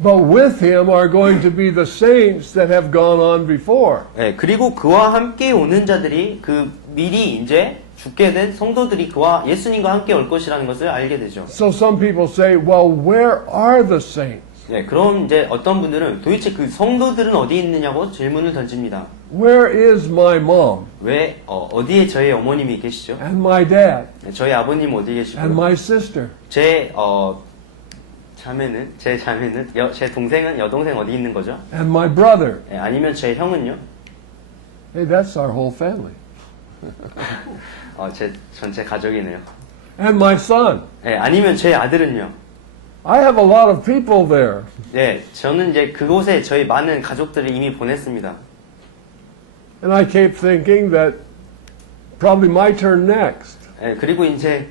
but with him are going to be the saints that have gone on before. 예, 그리고 그와 함께 오는 자들이 그 미리 이제 죽게 된 성도들이 그와 예수님과 함께 올 것이라는 것을 알게 되죠. So some people say, well, where are the saints? 네, 그럼 이제 어떤 분들은 도대체 그 성도들은 어디 있느냐고 질문을 던집니다. Where is my mom 왜 어디에 저희 어머님이 계시죠? and my dad 네, 저희 아버님 어디 and 계시고 my sister? 제 자매는 제 동생은 여동생 어디 있는 거죠? And my brother. 네, 아니면 제 형은요? Hey, that's our whole family. 제 전체 가족이네요. And my son. 네, 아니면 제 아들은요? I have a lot of people there. 네, 저는 이제 그곳에 저희 많은 가족들을 이미 보냈습니다. And I keep thinking that probably my turn next. 네, 그리고 이제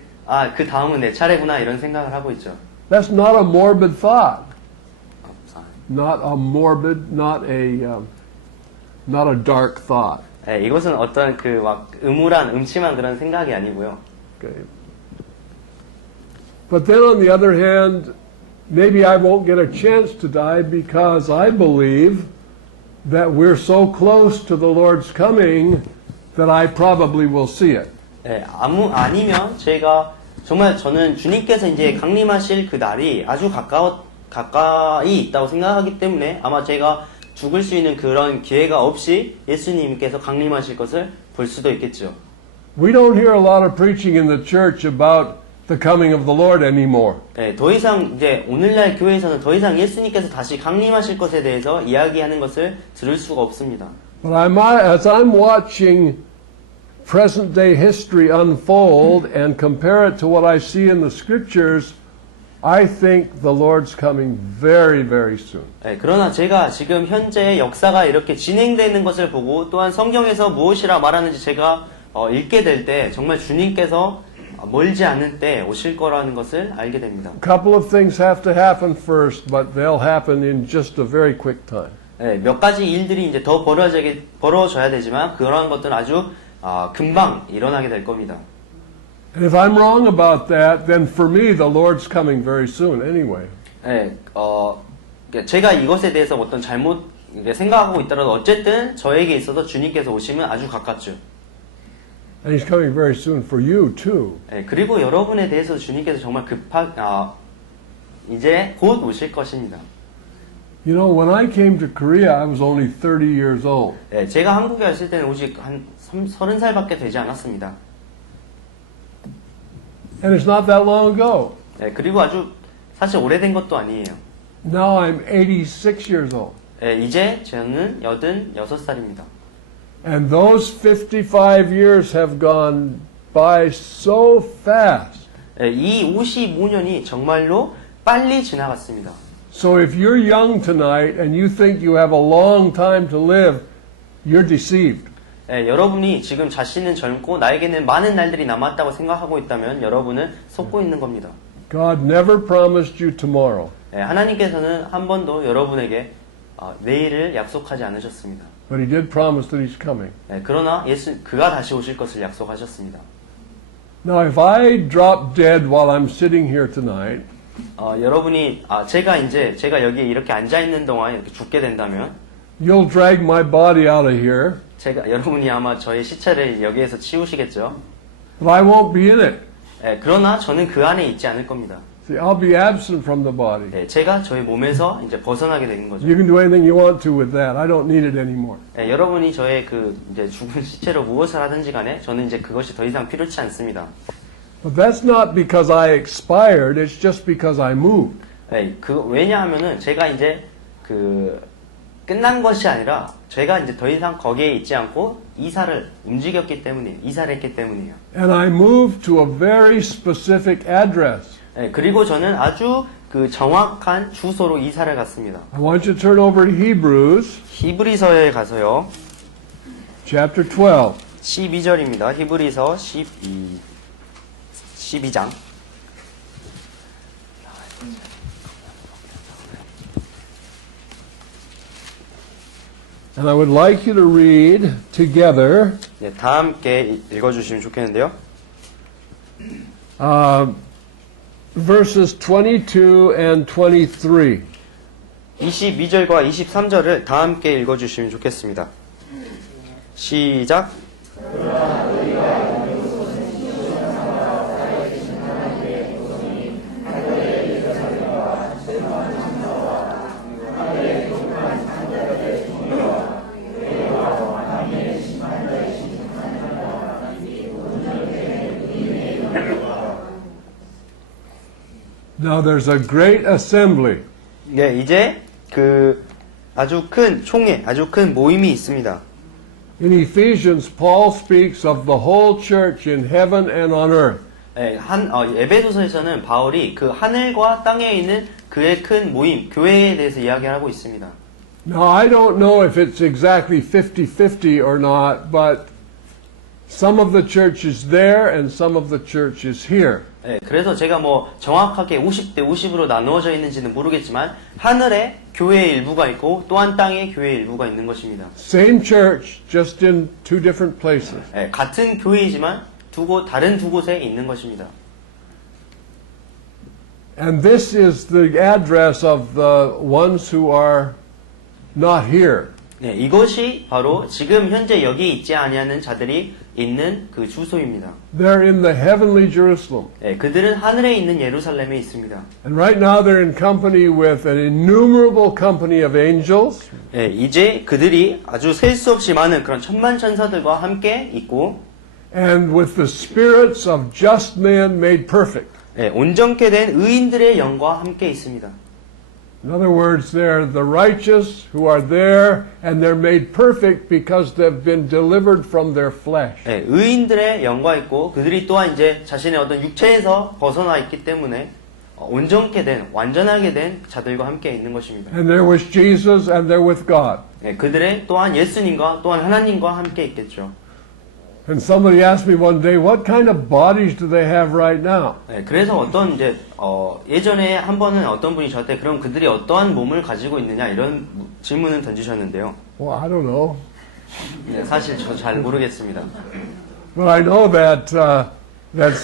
그 다음은 내 차례구나 이런 생각을 하고 있죠. That's not a morbid thought. Not a morbid, not a dark thought. 네, 이것은 어떤 그 막 음침한 그런 생각이 아니고요. Okay. But then on the other hand, maybe I won't get a chance to die because I believe that we're so close to the Lord's coming that I probably will see it. 네, 아니면 저는 주님께서 이제 강림하실 그 날이 아주 가까이 있다고 생각하기 때문에 아마 제가 죽을 수 있는 그런 기회가 없이 예수님께서 강림하실 것을 볼 수도 있겠죠. We don't hear a lot of preaching in the church about the coming of the Lord anymore. 네, 더 이상 이제 오늘날 교회에서는 더 이상 예수님께서 다시 강림하실 것에 대해서 이야기하는 것을 들을 수가 없습니다. But as I'm watching present day history unfold and compare it to what I see in the scriptures, I think the Lord's coming very, very soon. 네, 그러나 제가 지금 현재 역사가 이렇게 진행되는 것을 보고 또한 성경에서 무엇이라 말하는지 제가 읽게 될 때 정말 주님께서 멀지 않은 때 오실 거라는 것을 알게 됩니다. A couple of things have to happen first, but they'll happen in just a very quick time. 네, 몇 가지 일들이 이제 더 벌어져야 되지만 그러한 것들은 아주 금방 일어나게 될 겁니다. And if I'm wrong about that, then for me the Lord's coming very soon anyway. 네, 제가 이것에 대해서 어떤 잘못 생각하고 있더라도 어쨌든 저에게 있어서 주님께서 오시면 아주 가깝죠. And He's coming very soon for you too. 네, 그리고 여러분에 대해서 주님께서 정말 이제 곧 오실 것입니다. You know, when I came to Korea, I was only 30 years old. 네, 제가 한국에 왔을 때는 오직 한 30살밖에 되지 않았습니다. And it's not that long ago. 네, 그리고 아주 사실 오래된 것도 아니에요. Now I'm 86 years old. 네, 이제 저는 86살입니다. And those 55 years have gone by so fast. 네, 이 55년이 정말로 빨리 지나갔습니다. So if you're young tonight and you think you have a long time to live, you're deceived. 네, 여러분이 지금 자신은 젊고 나에게는 많은 날들이 남았다고 생각하고 있다면 여러분은 속고 있는 겁니다. God never promised you tomorrow. 네, 하나님께서는 한 번도 여러분에게 내일을 약속하지 않으셨습니다. But He did promise that He's coming. 네, 그러나 그가 다시 오실 것을 약속하셨습니다. Now if I drop dead while I'm sitting here tonight, 여러분이 제가 여기에 이렇게 앉아 있는 동안 이렇게 죽게 된다면 you'll drag my body out of here, 여러분이 아마 저의 시체를 여기에서 치우시겠죠. but I won't be in it. 네, 그러나 저는 그 안에 있지 않을 겁니다. See, I'll be absent from the body. 네, 제가 저희 몸에서 이제 벗어나게 되는 거죠. You can do anything you want to with that. I don't need it anymore. 네, 여러분이 저의 이제 죽은 시체로 무엇을 하든지 간에 저는 이제 그것이 더 이상 필요치 않습니다. But that's not because I expired, it's just because I moved. 네, 왜냐하면은 제가 이제 끝난 것이 아니라 제가 이제 더 이상 거기에 있지 않고 이사를 했기 때문이에요. And I moved to a very specific address. 네, 그리고 저는 아주 정확한 주소로 이사를 갔습니다. I want you to turn over to Hebrews 히브리서에 가서요. chapter 12. 12절입니다. 히브리서 12장. And I would like you to read together 네, 다 함께 읽어주시면 좋겠는데요. verses 22 and 23. 22절과 23절을 다 함께 읽어주시면 좋겠습니다. 시작. Now there's a great assembly. 네, 이제 그 아주 큰 총회, 아주 큰 모임이 있습니다. In Ephesians, Paul speaks of the whole church in heaven and on earth. 네, 에베소서에서는 바울이 그 하늘과 땅에 있는 그의 큰 모임, 교회에 대해서 이야기하고 있습니다. Now, I don't know if it's exactly 50-50 or not, but some of the church is there and some of the church is here. 네, 그래서 제가 뭐 정확하게 50대 50으로 나누어져 있는지는 모르겠지만 하늘에 교회의 일부가 있고 또한 땅에 교회의 일부가 있는 것입니다. Same church, just in two different places. 네, 같은 교회이지만 다른 두 곳에 있는 것입니다. And this is the address of the ones who are not here. 네, 이것이 바로 지금 현재 여기 있지 아니하는 자들이 있는 그 주소입니다. They're in the heavenly Jerusalem. 네, 그들은 하늘에 있는 예루살렘에 있습니다. And right now they're in company with an innumerable company of angels. 네, 이제 그들이 아주 셀 수 없이 많은 그런 천만 천사들과 함께 있고 And with the spirits of just men made perfect. 네, 온전케 된 의인들의 영과 함께 있습니다. In other words, they're the righteous who are there and they're made perfect because they've been delivered from their flesh. 네, 의인들의 영과 있고 그들이 또한 이제 자신의 어떤 육체에서 벗어나 있기 때문에 온전케 된, 완전하게 된 자들과 함께 있는 것입니다. And they're with Jesus and they're with God. 네, 그들의 또한 예수님과 또한 하나님과 함께 있겠죠. And somebody asked me one day, what kind of bodies do they have right now? 네, 그래서 어떤 이제 예전에 한 번은 어떤 분이 저한테 그럼 그들이 어떠한 몸을 가지고 있느냐 이런 질문을 던지셨는데요. Well, I don't know. 네, 사실 저 잘 모르겠습니다. But I know that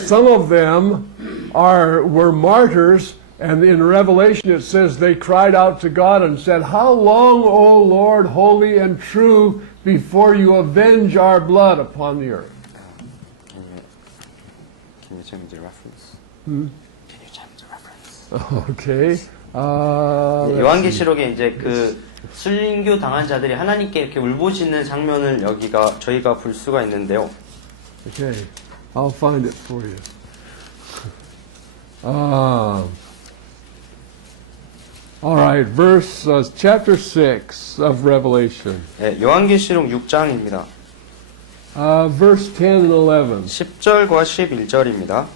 some of them were martyrs, and in Revelation it says they cried out to God and said, "How long, O Lord, holy and true, before you avenge our blood upon the earth?" Can you tell me the reference? Hmm? Can you tell me the reference? Okay. 요한계시록에 이제 그 순린교 당한 자들이 하나님께 이렇게 울부짖는 장면을 저희가 볼 수가 있는데요. Okay, I'll find it for you. All right, chapter 6 of Revelation, 네, 요한계시록 6장입니다. verse 10 and 11. 10절과 11절입니다.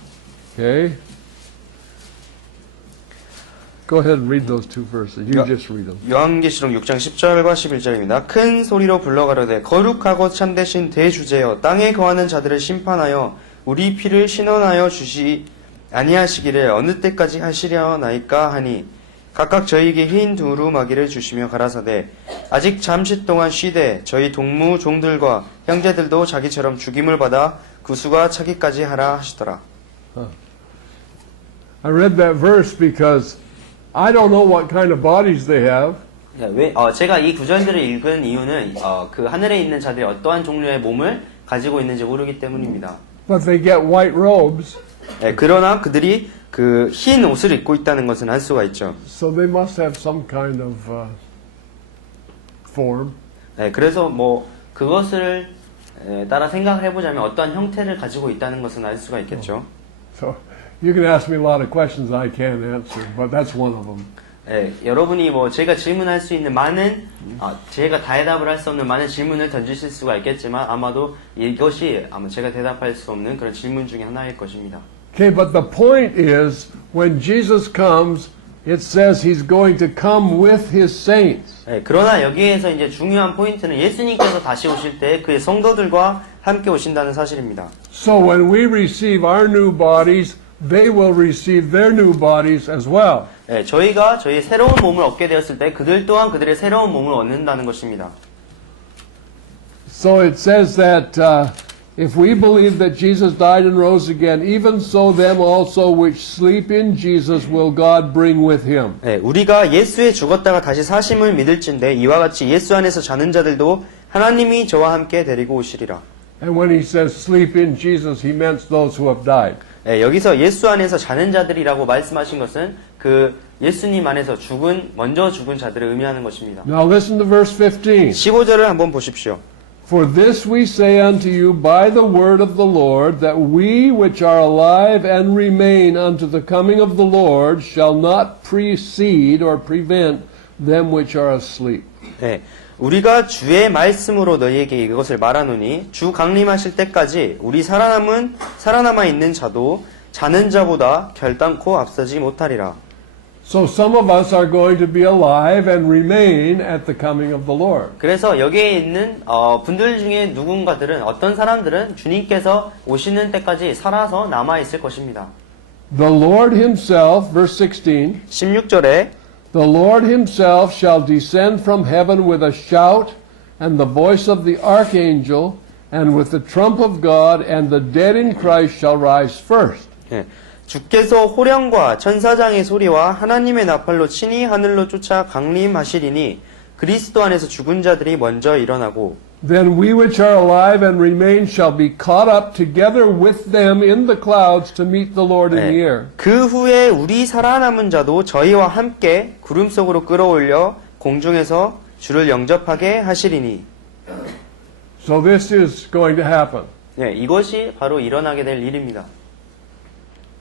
Okay. Go ahead and read those two verses. You Yeah. just read them. 요한계시록 6장 10절과 11절입니다. 큰 소리로 불러가로되 거룩하고 참되신 대주제여 땅에 거하는 자들을 심판하여 우리 피를 신원하여 주시 아니하시기를 어느 때까지 하시려나이까 하니 각각 저희에게 흰 두루마기를 주시며 가라사대 아직 잠시 동안 쉬되 저희 동무 종들과 형제들도 자기처럼 죽임을 받아 구수가 차기까지 하라 하시더라. I read that verse because I don't know what kind of bodies they have. 제가 이 구절들을 읽은 이유는 그 하늘에 있는 자들이 어떠한 종류의 몸을 가지고 있는지 모르기 때문입니다. But they get white robes, 네, 그러나 그들이 그 흰 옷을 입고 있다는 것은 알 수가 있죠. so they must have some kind of form. 네, 그래서 뭐 그것을 따라 생각을 해보자면 어떠한 형태를 가지고 있다는 것은 알 수가 있겠죠. So you can ask me a lot of questions I can't answer, but that's one of them. 네, 여러분이 뭐 제가 질문할 수 있는 많은 제가 다 대답을 할 수 없는 많은 질문을 던지실 수가 있겠지만 아마도 이것이 아마 제가 대답할 수 없는 그런 질문 중에 하나일 것입니다. Okay, but the point is, when Jesus comes, it says he's going to come with his saints. 네, 그러나 여기에서 이제 중요한 포인트는 예수님께서 다시 오실 때 그의 성도들과 함께 오신다는 사실입니다. So when we receive our new bodies, they will receive their new bodies as well. 네, 저희가 저희의 새로운 몸을 얻게 되었을 때 그들 또한 그들의 새로운 몸을 얻는다는 것입니다. So it says that if we believe that Jesus died and rose again, even so them also which sleep in Jesus will God bring with him. 네, 우리가 예수에 죽었다가 다시 사심을 믿을진데 이와 같이 예수 안에서 자는 자들도 하나님이 저와 함께 데리고 오시리라. And when he says sleep in Jesus, he meant those who have died. 네, 여기서 예수 안에서 자는 자들이라고 말씀하신 것은 그 예수님 안에서 먼저 죽은 자들을 의미하는 것입니다. Now listen to verse 15. 15절을 한번 보십시오. For this we say unto you by the word of the Lord, that we which are alive and remain unto the coming of the Lord shall not precede or prevent them which are asleep. 네, 우리가 주의 말씀으로 너희에게 이것을 말하노니 주 강림하실 때까지 우리 살아남아 있는 자도 자는 자보다 결단코 앞서지 못하리라. So some of us are going to be alive and remain at the coming of the Lord. 그래서 여기에 있는 분들 중에 누군가들은 어떤 사람들은 주님께서 오시는 때까지 살아서 남아 있을 것입니다. The Lord himself, verse 16, 16절에 the Lord himself shall descend from heaven with a shout and the voice of the archangel and with the trump of God, and the dead in Christ shall rise first. 예, 주께서 호령과 천사장의 소리와 하나님의 나팔로 친히 하늘로 쫓아 강림하시리니 그리스도 안에서 죽은 자들이 먼저 일어나고 Then we which are alive and remain shall be caught up together with them in the clouds to meet the Lord in the air. 그 후에 우리 살아남은 자도 저희와 함께 구름 속으로 끌어올려 공중에서 주를 영접하게 하시리니. So this is going to happen. 네, 이것이 바로 일어나게 될 일입니다.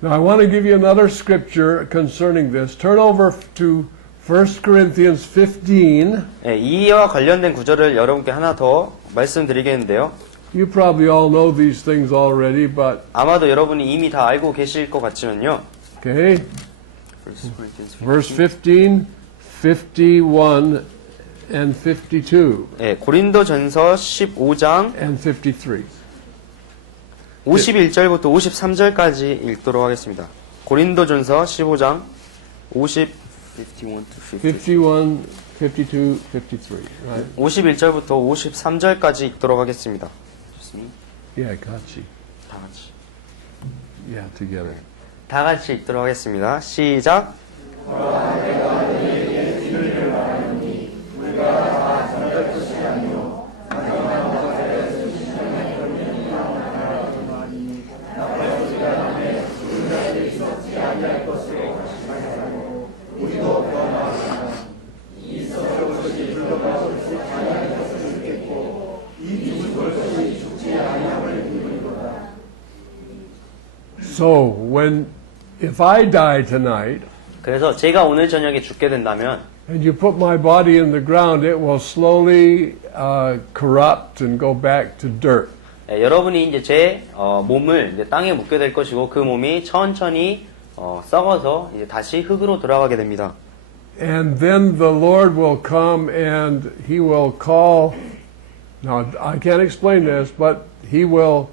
Now I want to give you another scripture concerning this. Turn over to 1 Corinthians 15. 네, 이와 관련된 구절을 여러분께 하나 더 말씀드리겠는데요. You probably all know these things already, but 아마도 여러분이 이미 다 알고 계실 것 같지만요. okay. Verse 15, 51 and 52 네, 고린도전서 15장 and 53. 51절부터 53절까지 읽도록 하겠습니다. 고린도전서 15장 51, 52, 53. Right? 51절부터 53절까지 읽도록 하겠습니다. Yeah, 같이. 다 같이. Yeah, together. 다 같이 읽도록 하겠습니다. 시작. So, if I die tonight, 그래서 제가 오늘 저녁에 죽게 된다면 and you put my body in the ground, it will slowly corrupt and go back to dirt. 여러분이 이제 제 몸을 이제 땅에 묻게 될 것이고 그 몸이 천천히 썩어서 이제 다시 흙으로 돌아가게 됩니다. And then the Lord will come and He will call. Now, I can't explain this, but He will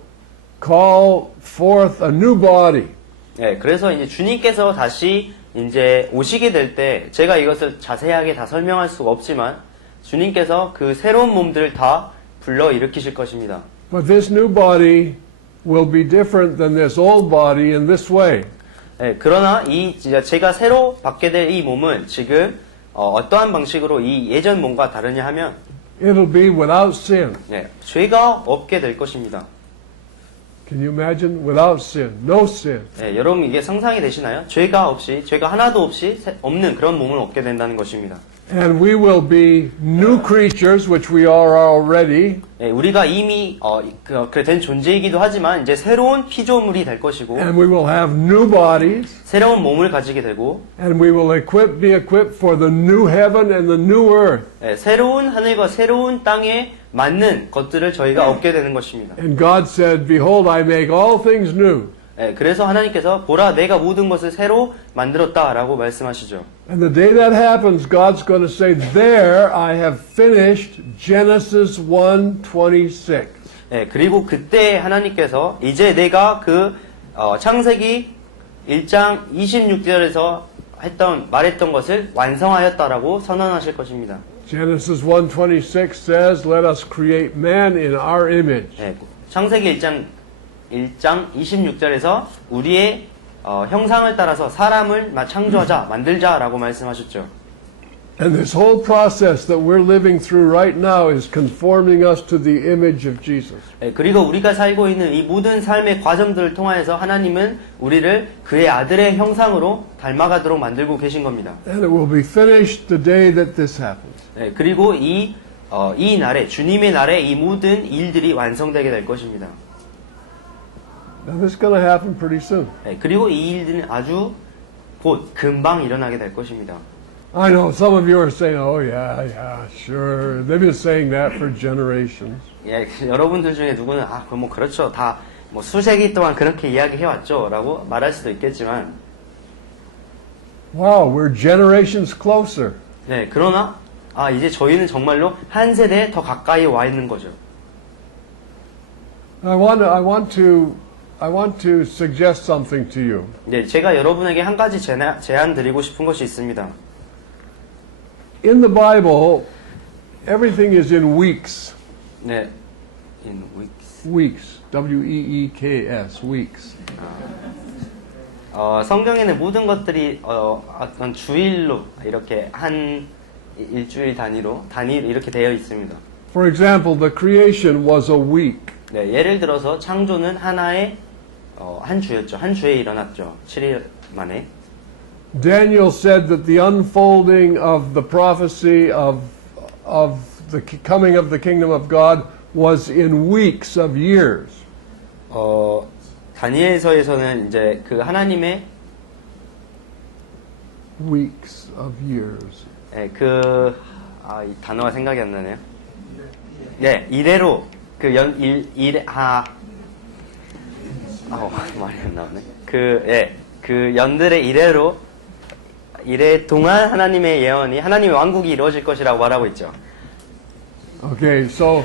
call forth a new body. 네, 그래서 이제 주님께서 다시 이제 오시게 될 때 제가 이것을 자세하게 다 설명할 수가 없지만 주님께서 그 새로운 몸들을 다 불러 일으키실 것입니다. But this new body will be different than this old body in this way. 네, 그러나 제가 새로 받게 될 이 몸은 지금 어떠한 방식으로 이 예전 몸과 다르냐 하면 It'll be without sin. 네, 죄가 없게 될 것입니다. Can you imagine? Without sin. No sin. 네, 여러분 이게 상상이 되시나요? 죄가 하나도 없이 없는 그런 몸을 얻게 된다는 것입니다. And we will be new creatures, which we are already. 네, 우리가 이미 된 존재이기도 하지만 이제 새로운 피조물이 될 것이고 And we will have new bodies. 새로운 몸을 가지게 되고 And we will be equipped for the new heaven and the new earth. 네, 새로운 하늘과 새로운 땅에 맞는 것들을 저희가 얻게 되는 것입니다. And God said, Behold, I make all things new. 네, 그래서 하나님께서 보라 내가 모든 것을 새로 만들었다라고 말씀하시죠. And the day that happens, God's going to say, There I have finished Genesis 1:26. 네, 그리고 그때 하나님께서 이제 내가 창세기 1장 26절에서 말했던 것을 완성하였다라고 선언하실 것입니다. Genesis 1:26 says, Let us create man in our image. 네, 창세기 1장 26절에서 우리의 형상을 따라서 사람을 창조하자, 만들자라고 말씀하셨죠. And this whole process that we're living through right now is conforming us to the image of Jesus. 네, 그리고 우리가 살고 있는 이 모든 삶의 과정들을 통하여서 하나님은 우리를 그의 아들의 형상으로 닮아가도록 만들고 계신 겁니다. And it will be finished the day that this happens. 네, 그리고 이 이 날에 주님의 날에 이 모든 일들이 완성되게 될 것입니다. Now this is going to happen pretty soon. 네, 그리고 이 일들은 아주 곧 금방 일어나게 될 것입니다. I know some of you are saying, "Oh yeah, sure." They've been saying that for generations. 예, 여러분들 중에 누구는 그럼 뭐 그렇죠. 다 뭐 수세기 동안 그렇게 이야기해 왔죠라고 말할 수도 있겠지만, Wow, we're generations closer. 네, 그러나 이제 저희는 정말로 한 세대에 더 가까이 와 있는 거죠. I want to suggest something to you. 네, 제가 여러분에게 한 가지 제안 드리고 싶은 것이 있습니다. In the Bible, everything is in weeks. 네, in weeks. Weeks. W-E-E-K-S. Weeks. 성경에는 모든 것들이 어떤 주일로 이렇게 한 일주일 단위로 이렇게 되어 있습니다. For example, the creation was a week. 네, 예를 들어서 창조는 하나의 한 주였죠. 한 주에 일어났죠. 7일 만에. Daniel said that the unfolding of the prophecy of the coming of the kingdom of God was in weeks of years. 다니엘서에서는 이제 그 하나님의 Weeks of years. 이 단어가 생각이 안 나네요. 네, 이래로 말이 안 나오네. 그 연들의 이래 동안 하나님의 예언이 하나님의 왕국이 이루어질 것이라고 말하고 있죠. Okay, so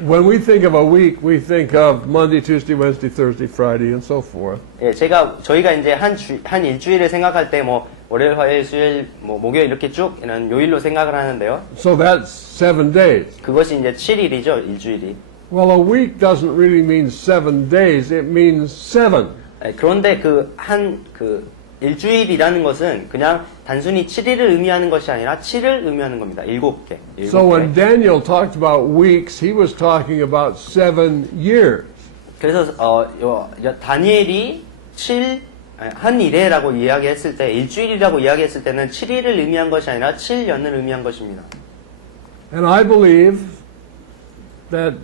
when we think of a week, we think of Monday, Tuesday, Wednesday, Thursday, Friday, and so forth. 예, 저희가 이제 한 일주일을 생각할 때 뭐 월요일, 화요일, 수요일, 뭐 목요일 이렇게 쭉 이런 요일로 생각을 하는데요. So that's 7 days. 그것이 이제 7일이죠, 일주일이. Well, a week doesn't really mean 7 days. It means 7. 예, 그런데 일주일이라는 것은 그냥 단순히 7일을 의미하는 것이 아니라 7을 의미하는 겁니다. 7개. So when Daniel talked about weeks, he was talking about 7 years. 그래서 다니엘이 한 일해라고 이야기했을 때, 일주일이라고 이야기했을 때는 7일을 의미한 것이 아니라 7년을 의미한 것입니다. And I believe that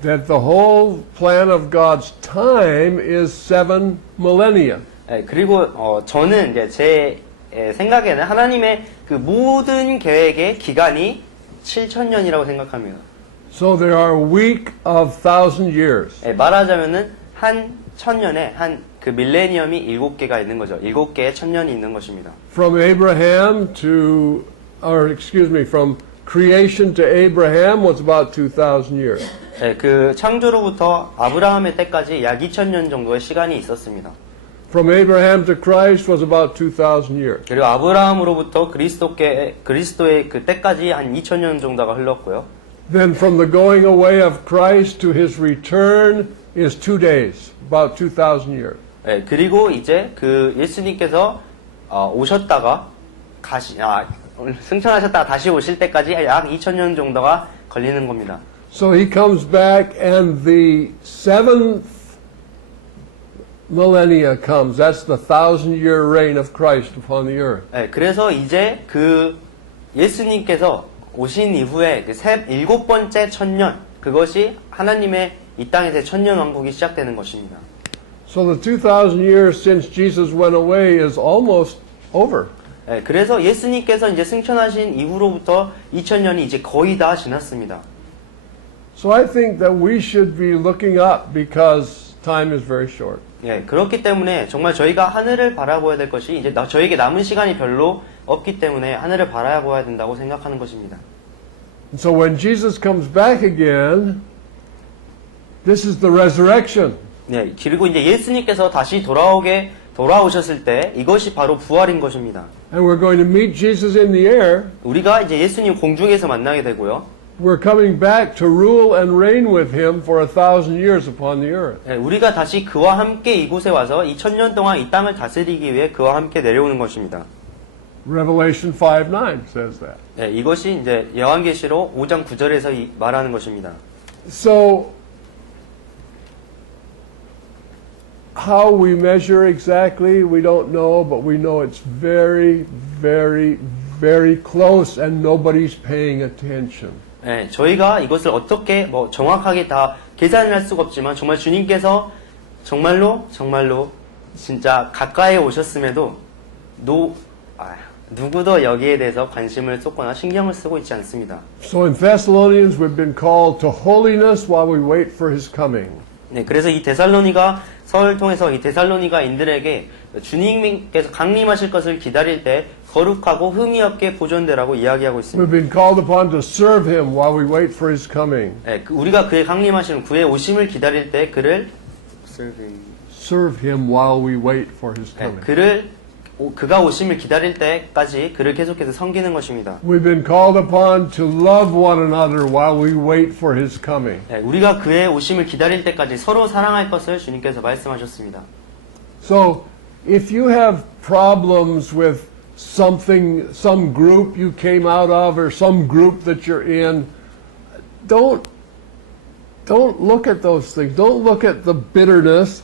the whole plan of God's time is 7 millennia. 예, 그리고 저는 이제 제 생각에는 하나님의 그 모든 계획의 기간이 7,000년이라고 생각합니다. So there are a week of 1,000 years. 예, 말하자면은 한 1,000년에 그 밀레니엄이 7개가 있는 거죠. 7개의 1,000년이 있는 것입니다. From creation to Abraham was about 2,000 years. 예, 그 창조로부터 아브라함의 때까지 약 2,000년 정도의 시간이 있었습니다. From Abraham to Christ was about 2,000 years. 그리고 아브라함으로부터 그리스도의 그 때까지 한 2,000년 정도가 흘렀고요. Then from the going away of Christ to his return is 2 days, about 2,000 years. 예, 그리고 이제 그 예수님께서 오셨다가 승천하셨다가 다시 오실 때까지 약 2,000년 정도가 걸리는 겁니다. So he comes back and the 7th millennia comes. That's the 1,000-year reign of Christ upon the earth. 네, 그래서 이제 그 예수님께서 오신 이후에 그 7번째 1,000년, 그것이 하나님의 이 땅에서의 1,000년 왕국이 시작되는 것입니다. So the 2,000 years since Jesus went away is almost over. 네, 그래서 예수님께서 이제 승천하신 이후로부터 2,000년이 이제 거의 다 지났습니다. So I think that we should be looking up because time is very short. 예, 그렇기 때문에 정말 저희가 하늘을 바라보아야 될 것이 이제 저에게 남은 시간이 별로 없기 때문에 하늘을 바라보아야 된다고 생각하는 것입니다. And so when Jesus comes back again, this is the resurrection. 네, 그리고 이제 예수님께서 다시 돌아오셨을 때 이것이 바로 부활인 것입니다. And we're going to meet Jesus in the air. 우리가 이제 예수님 공중에서 만나게 되고요. We're coming back to rule and reign with him for 1,000 years upon the earth. 네, 우리가 다시 그와 함께 이곳에 와서 2,000년 동안 이 땅을 다스리기 위해 그와 함께 내려오는 것입니다. Revelation 5:9 says that. 네, 이것이 이제 요한계시록 5장 9절에서 말하는 것입니다. So how we measure exactly, we don't know, but we know it's very, very, very close and nobody's paying attention. 예, 저희가 이것을 어떻게 정확하게 다 계산을 할 수가 없지만 정말 주님께서 정말로 진짜 가까이 오셨음에도 누구도 여기에 대해서 관심을 쏟거나 신경을 쓰고 있지 않습니다. So in Thessalonians, we've been called to holiness while we wait for his coming. 네, 그래서 이 데살로니가 서를 통해서 이 데살로니가인들에게 주님께서 강림하실 것을 기다릴 때 거룩하고 흠이 없게 보존되라고 이야기하고 있습니다. We've been called upon to serve him while we wait for his coming. 네, 우리가 그의 강림하시는 그의 오심을 기다릴 때 그를 Serve him while we wait for his coming. 그가 오심을 기다릴 때까지 그를 계속해서 섬기는 것입니다. We've been called upon to love one another while we wait for his coming. 네, 우리가 그의 오심을 기다릴 때까지 서로 사랑할 것을 주님께서 말씀하셨습니다. So, if you have problems with something, some group you came out of or some group that you're in, don't look at those things. Don't look at the bitterness.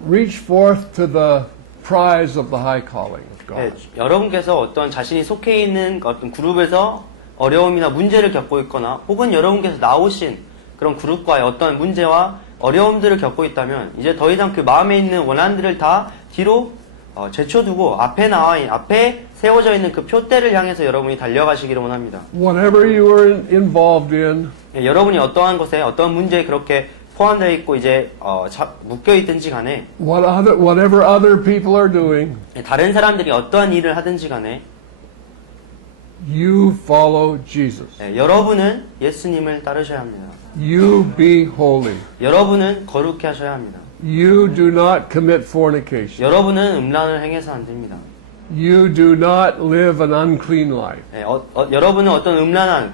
Reach forth to the prize of the high calling of God. 네, 여러분께서 어떤 자신이 속해 있는 어떤 그룹에서 어려움이나 문제를 겪고 있거나 혹은 여러분께서 나오신 그런 그룹과의 어떤 문제와 어려움들을 겪고 있다면 이제 더 이상 그 마음에 있는 원한들을 다 뒤로 제쳐두고 앞에 세워져 있는 그 표대를 향해서 여러분이 달려가시기를 원합니다. Whatever you are involved in, 네, 여러분이 어떠한 것에 어떤 문제에 그렇게 포함되어 있고 이제 묶여 있든지 간에 whatever other people are doing, 다른 사람들이 어떠한 일을 하든지 간에 you follow Jesus. 여러분은 예수님을 따르셔야 합니다. You be holy. 여러분은 거룩해 하셔야 합니다. You do not commit fornication. 여러분은 음란을 행해서 안 됩니다. You do not live an unclean life. 여러분은 어떤 음란한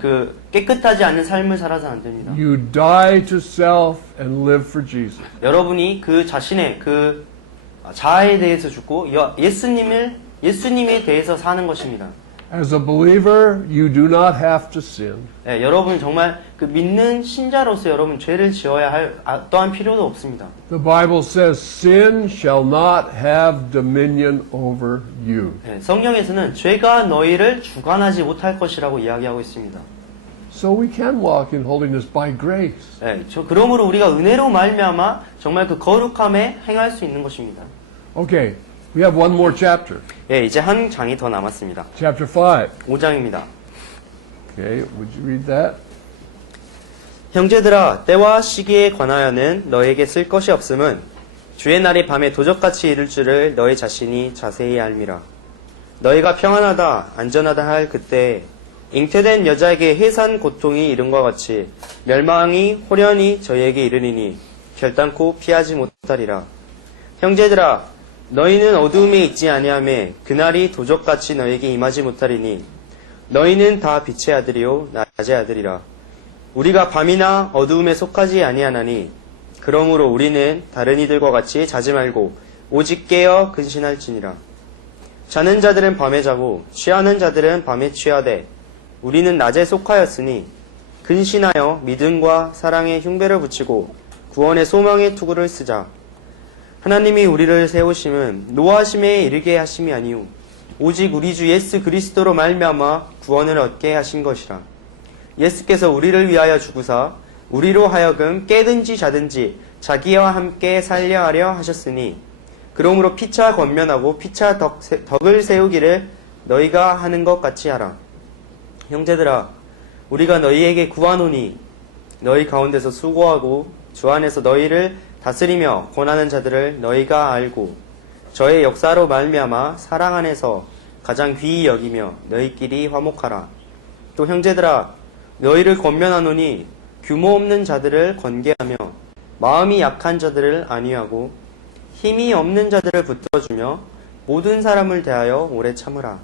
깨끗하지 않은 삶을 살아서 안 됩니다. You die to self and live for Jesus. 여러분이 그 자신의 그 자아에 대해서 죽고 예수님에 대해서 사는 것입니다. As a believer, you do not have to sin. 여러분 정말 그 믿는 신자로서 여러분 죄를 지어야 할 어떠한 필요도 없습니다. The Bible says sin shall not have dominion over you. 성경에서는 죄가 너희를 주관하지 못할 것이라고 이야기하고 있습니다. So we can walk in holiness by grace. 그러므로 우리가 은혜로 말미암아 정말 그 거룩함에 행할 수 있는 것입니다. Okay, we have one more chapter. 이제 한 장이 더 남았습니다. Chapter 5. 5장입니다. Okay, would you read that? 형제들아, 때와 시기에 관하여는 너에게 쓸 것이 없음은 주의 날이 밤에 도적같이 이를 줄을 너희 자신이 자세히 알미라. 너희가 평안하다, 안전하다 할 그때 잉태된 여자에게 해산 고통이 이른 것 같이 멸망이 호련히 저희에게 이르리니 결단코 피하지 못하리라. 형제들아, 너희는 어두움에 있지 아니하매 그날이 도적같이 너희에게 임하지 못하리니 너희는 다 빛의 아들이요 낮의 아들이라. 우리가 밤이나 어두움에 속하지 아니하나니 그러므로 우리는 다른 이들과 같이 자지 말고 오직 깨어 근신할지니라. 자는 자들은 밤에 자고 취하는 자들은 밤에 취하되 우리는 낮에 속하였으니 근신하여 믿음과 사랑의 흉배를 붙이고 구원의 소망의 투구를 쓰자. 하나님이 우리를 세우심은 노하심에 이르게 하심이 아니오 오직 우리 주 예수 그리스도로 말미암아 구원을 얻게 하신 것이라. 예수께서 우리를 위하여 죽으사 우리로 하여금 깨든지 자든지 자기와 함께 살려 하려 하셨으니 그러므로 피차 권면하고 피차 덕을 세우기를 너희가 하는 것 같이 하라. 형제들아, 우리가 너희에게 구하노니 너희 가운데서 수고하고 주 안에서 너희를 다스리며 권하는 자들을 너희가 알고 저의 역사로 말미암아 사랑 안에서 가장 귀히 여기며 너희끼리 화목하라. 또 형제들아, 너희를 권면하노니 규모 없는 자들을 권계하며 마음이 약한 자들을 안위하고 힘이 없는 자들을 붙들어주며 모든 사람을 대하여 오래 참으라.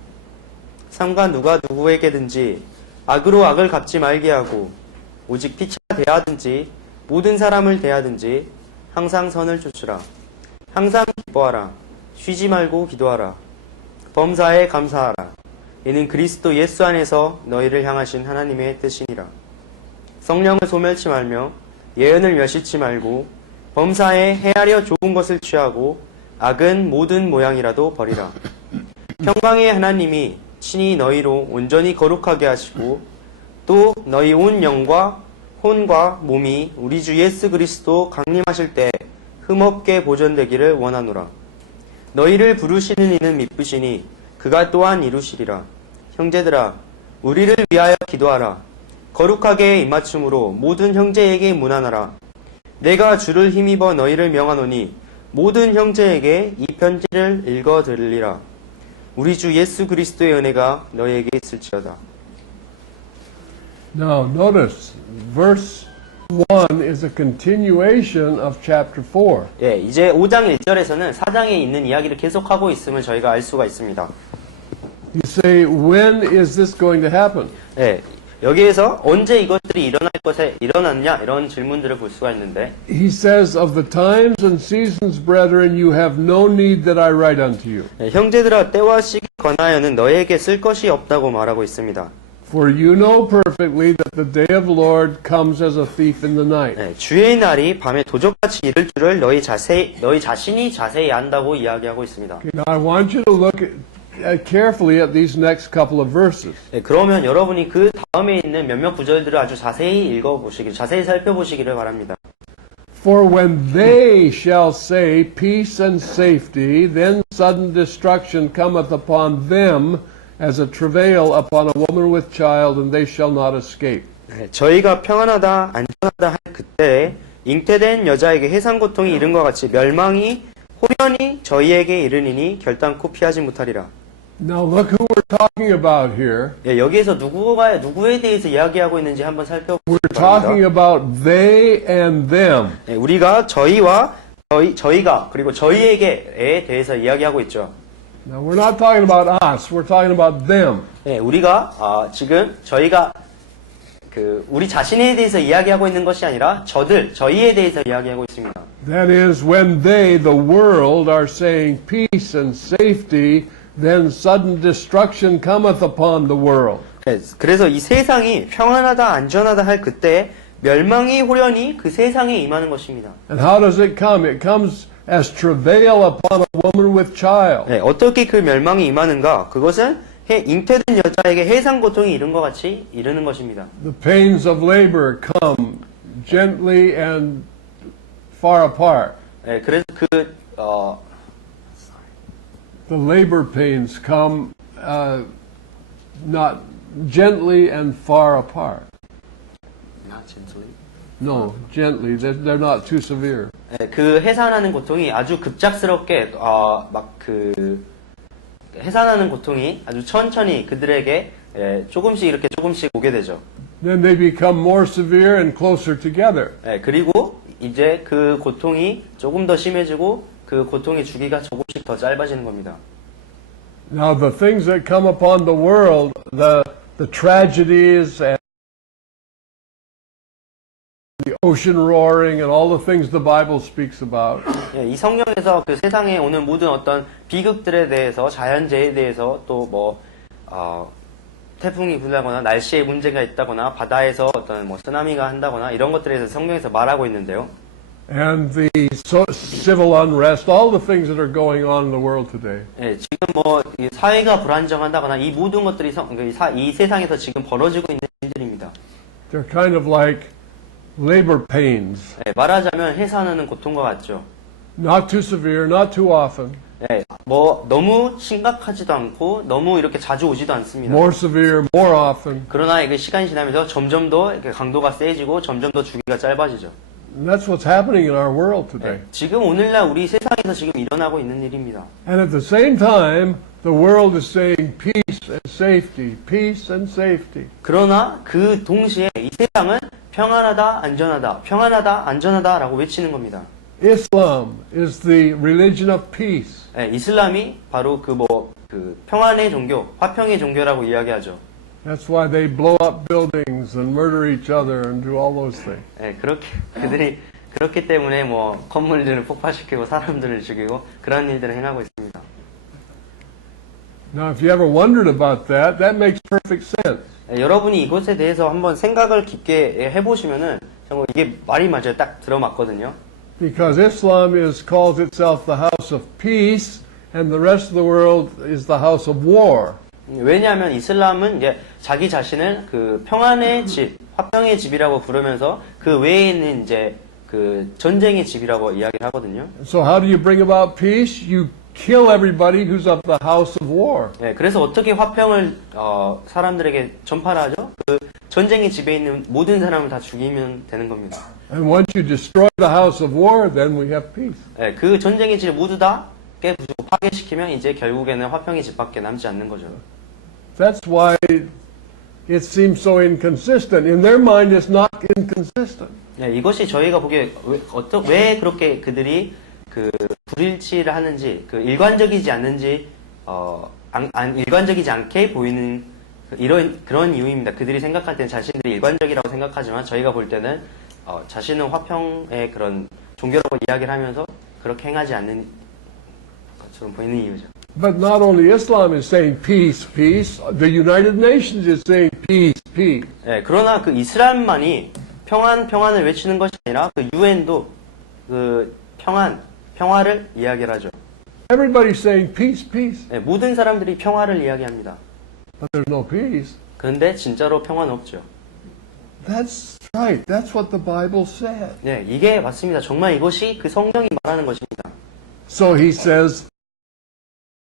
삼가 누가 누구에게든지 악으로 악을 갚지 말게 하고 오직 피차 대하든지 모든 사람을 대하든지 항상 선을 쫓으라. 항상 기뻐하라. 쉬지 말고 기도하라. 범사에 감사하라. 이는 그리스도 예수 안에서 너희를 향하신 하나님의 뜻이니라. 성령을 소멸치 말며 예언을 멸시치 말고 범사에 헤아려 좋은 것을 취하고 악은 모든 모양이라도 버리라. 평강의 하나님이 친히 너희로 온전히 거룩하게 하시고 또 너희 온 영과 혼과 몸이 우리 주 예수 그리스도 강림하실 때 흠없게 보존되기를 원하노라. 너희를 부르시는 이는 미쁘시니 그가 또한 이루시리라. 형제들아, 우리를 위하여 기도하라. 거룩하게 입맞춤으로 모든 형제에게 문안하라. 내가 주를 힘입어 너희를 명하노니 모든 형제에게 이 편지를 읽어 들으리라. 우리 주 예수 그리스도의 은혜가 너희에게 있을지어다. Now, notice, verse 1 is a continuation of chapter 4. 예, 이제 5장 1절에서는 4장에 있는 이야기를 계속하고 있음을 저희가 알 수가 있습니다. You say, when is this going to happen? 예, 여기에서 언제 이것들이 일어났냐 이런 질문들을 볼 수가 있는데 He says, of the times and seasons, brethren, you have no need that I write unto you. 예, 형제들아 때와 시기 관하여는 너희에게 쓸 것이 없다고 말하고 있습니다. For you know perfectly that the day of the Lord comes as a thief in the night. 예, 주의 날이 밤에 도적같이 이를 줄을 너희 자신이 자세히 안다고 이야기하고 있습니다. Now, I want you to look carefully at these next couple of verses. 예, 그러면 여러분이 그 다음에 있는 몇몇 구절들을 아주 자세히 자세히 살펴보시기를 바랍니다. For when they shall say peace and safety, then sudden destruction cometh upon them as a travail upon a woman with child, and they shall not escape. 예, 저희가 평안하다 안전하다 할 그때에 잉태된 여자에게 해산 고통이 이른과 같이 멸망이 호련히 저희에게 이르니니 결단코 피하지 못하리라. Now look who we're talking about here. 예, 여기에서 누구에 대해서 이야기하고 있는지 한번 살펴보시기 We're talking 바랍니다. about they and them. 예, 우리가 저희가 그리고 저희에게에 대해서 이야기하고 있죠. Now we're not talking about us, we're talking about them. 예, 우리가 지금 저희가 우리 자신에 대해서 이야기하고 있는 것이 아니라 저희에 대해서 이야기하고 있습니다. That is, when they, the world, are saying peace and safety, then sudden destruction cometh upon the world. 예, 그래서 이 세상이 평안하다 안전하다 할 그때 멸망이 호련히 그 세상에 임하는 것입니다. And how does it come? It comes as travail upon a woman with child. 예, 어떻게 그 멸망이 임하는가? 그것은 잉태된 여자에게 해산 고통이 이른 것 같이 이르는 것입니다. The pains of labor come gently and far apart. 예, 그래서 The labor pains come not gently and far apart. No, gently. They're not too severe. 예, 그 해산하는 고통이 아주 급작스럽게 해산하는 고통이 아주 천천히 그들에게 조금씩 오게 되죠. Then they become more severe and closer together. 예, 그리고 이제 그 고통이 조금 더 심해지고 그 고통의 주기가 조금씩 더 짧아지는 겁니다. Now, the things that come upon the world, the tragedies and the ocean roaring and all the things the Bible speaks about, 예, 이 성경에서 그 세상에 오는 모든 어떤 비극들에 대해서 자연재해에 대해서 또 태풍이 불다거나 날씨에 문제가 있다거나 바다에서 어떤 쓰나미가 한다거나 이런 것들에 대해서 성경에서 말하고 있는데요. and the civil unrest, all the things that are going on in the world today. 예, 지금 이 사회가 불안정하다거나 이 모든 것들이 이 세상에서 지금 벌어지고 있는 일들입니다. They're kind of like labor pains. 예, 말하자면 해산하는 고통과 같죠. Not too severe, not too often. 예, 너무 심각하지도 않고 너무 이렇게 자주 오지도 않습니다. More severe, more often. 그러나 이게 시간이 지나면서 점점 더 이렇게 강도가 세지고 점점 더 주기가 짧아지죠. And that's what's happening in our world today. 예, 지금 오늘날 우리 세상에서 지금 일어나고 있는 일입니다. And at the same time, the world is saying peace and safety, peace and safety. 그러나 그 동시에 이 세상은 평안하다, 안전하다, 평안하다, 안전하다라고 외치는 겁니다. Islam is the religion of peace. 예, 이슬람이 바로 평안의 종교, 화평의 종교라고 이야기하죠. That's why they blow up buildings and murder each other and do all those things. 예, 그들이 그렇기 때문에 건물들을 폭파시키고 사람들을 죽이고 그런 일들을 행하고 있습니다. Now, if you ever wondered about that, that makes perfect sense. 예, 여러분이 이것에 대해서 한번 생각을 깊게 해보시면은 정말 이게 말이 맞아요. 딱 들어맞거든요. Because Islam calls itself the house of peace, and the rest of the world is the house of war. 왜냐하면 이슬람은 이제 자기 자신을 그 평안의 집, 화평의 집이라고 부르면서 그 외에는 이제 그 전쟁의 집이라고 이야기를 하거든요. So how do you bring about peace? You kill everybody who's of the house of war. 네, 그래서 어떻게 화평을 사람들에게 전파를 하죠? 그 전쟁의 집에 있는 모든 사람을 다 죽이면 되는 겁니다. And once you destroy the house of war, then we have peace. 네, 그 전쟁의 집을 모두 다 깨부수고 파괴시키면 이제 결국에는 화평의 집밖에 남지 않는 거죠. That's why it seems so inconsistent. In their mind, it's not inconsistent. 네, 이것이 저희가 보기에 왜 그렇게 그들이 그 불일치를 하는지, 그 일관적이지 않는지, 일관적이지 않게 보이는 그런 이유입니다. 그들이 생각할 때는 자신들이 일관적이라고 생각하지만 저희가 볼 때는 자신은 화평의 그런 종교라고 이야기를 하면서 그렇게 행하지 않는 것처럼 보이는 이유죠. But not only Islam is saying peace, peace. The United Nations is saying peace, peace. 네, 그러나 그 이슬람만이 평안을 외치는 것이 아니라 그 유엔도 그 평화를 이야기를 하죠. Everybody's saying peace, peace. 네, 모든 사람들이 평화를 이야기합니다. But there's no peace. 그런데 진짜로 평화는 없죠. That's right. That's what the Bible said. 네, 이게 맞습니다. 정말 이것이 그 성경이 말하는 것입니다. So he says,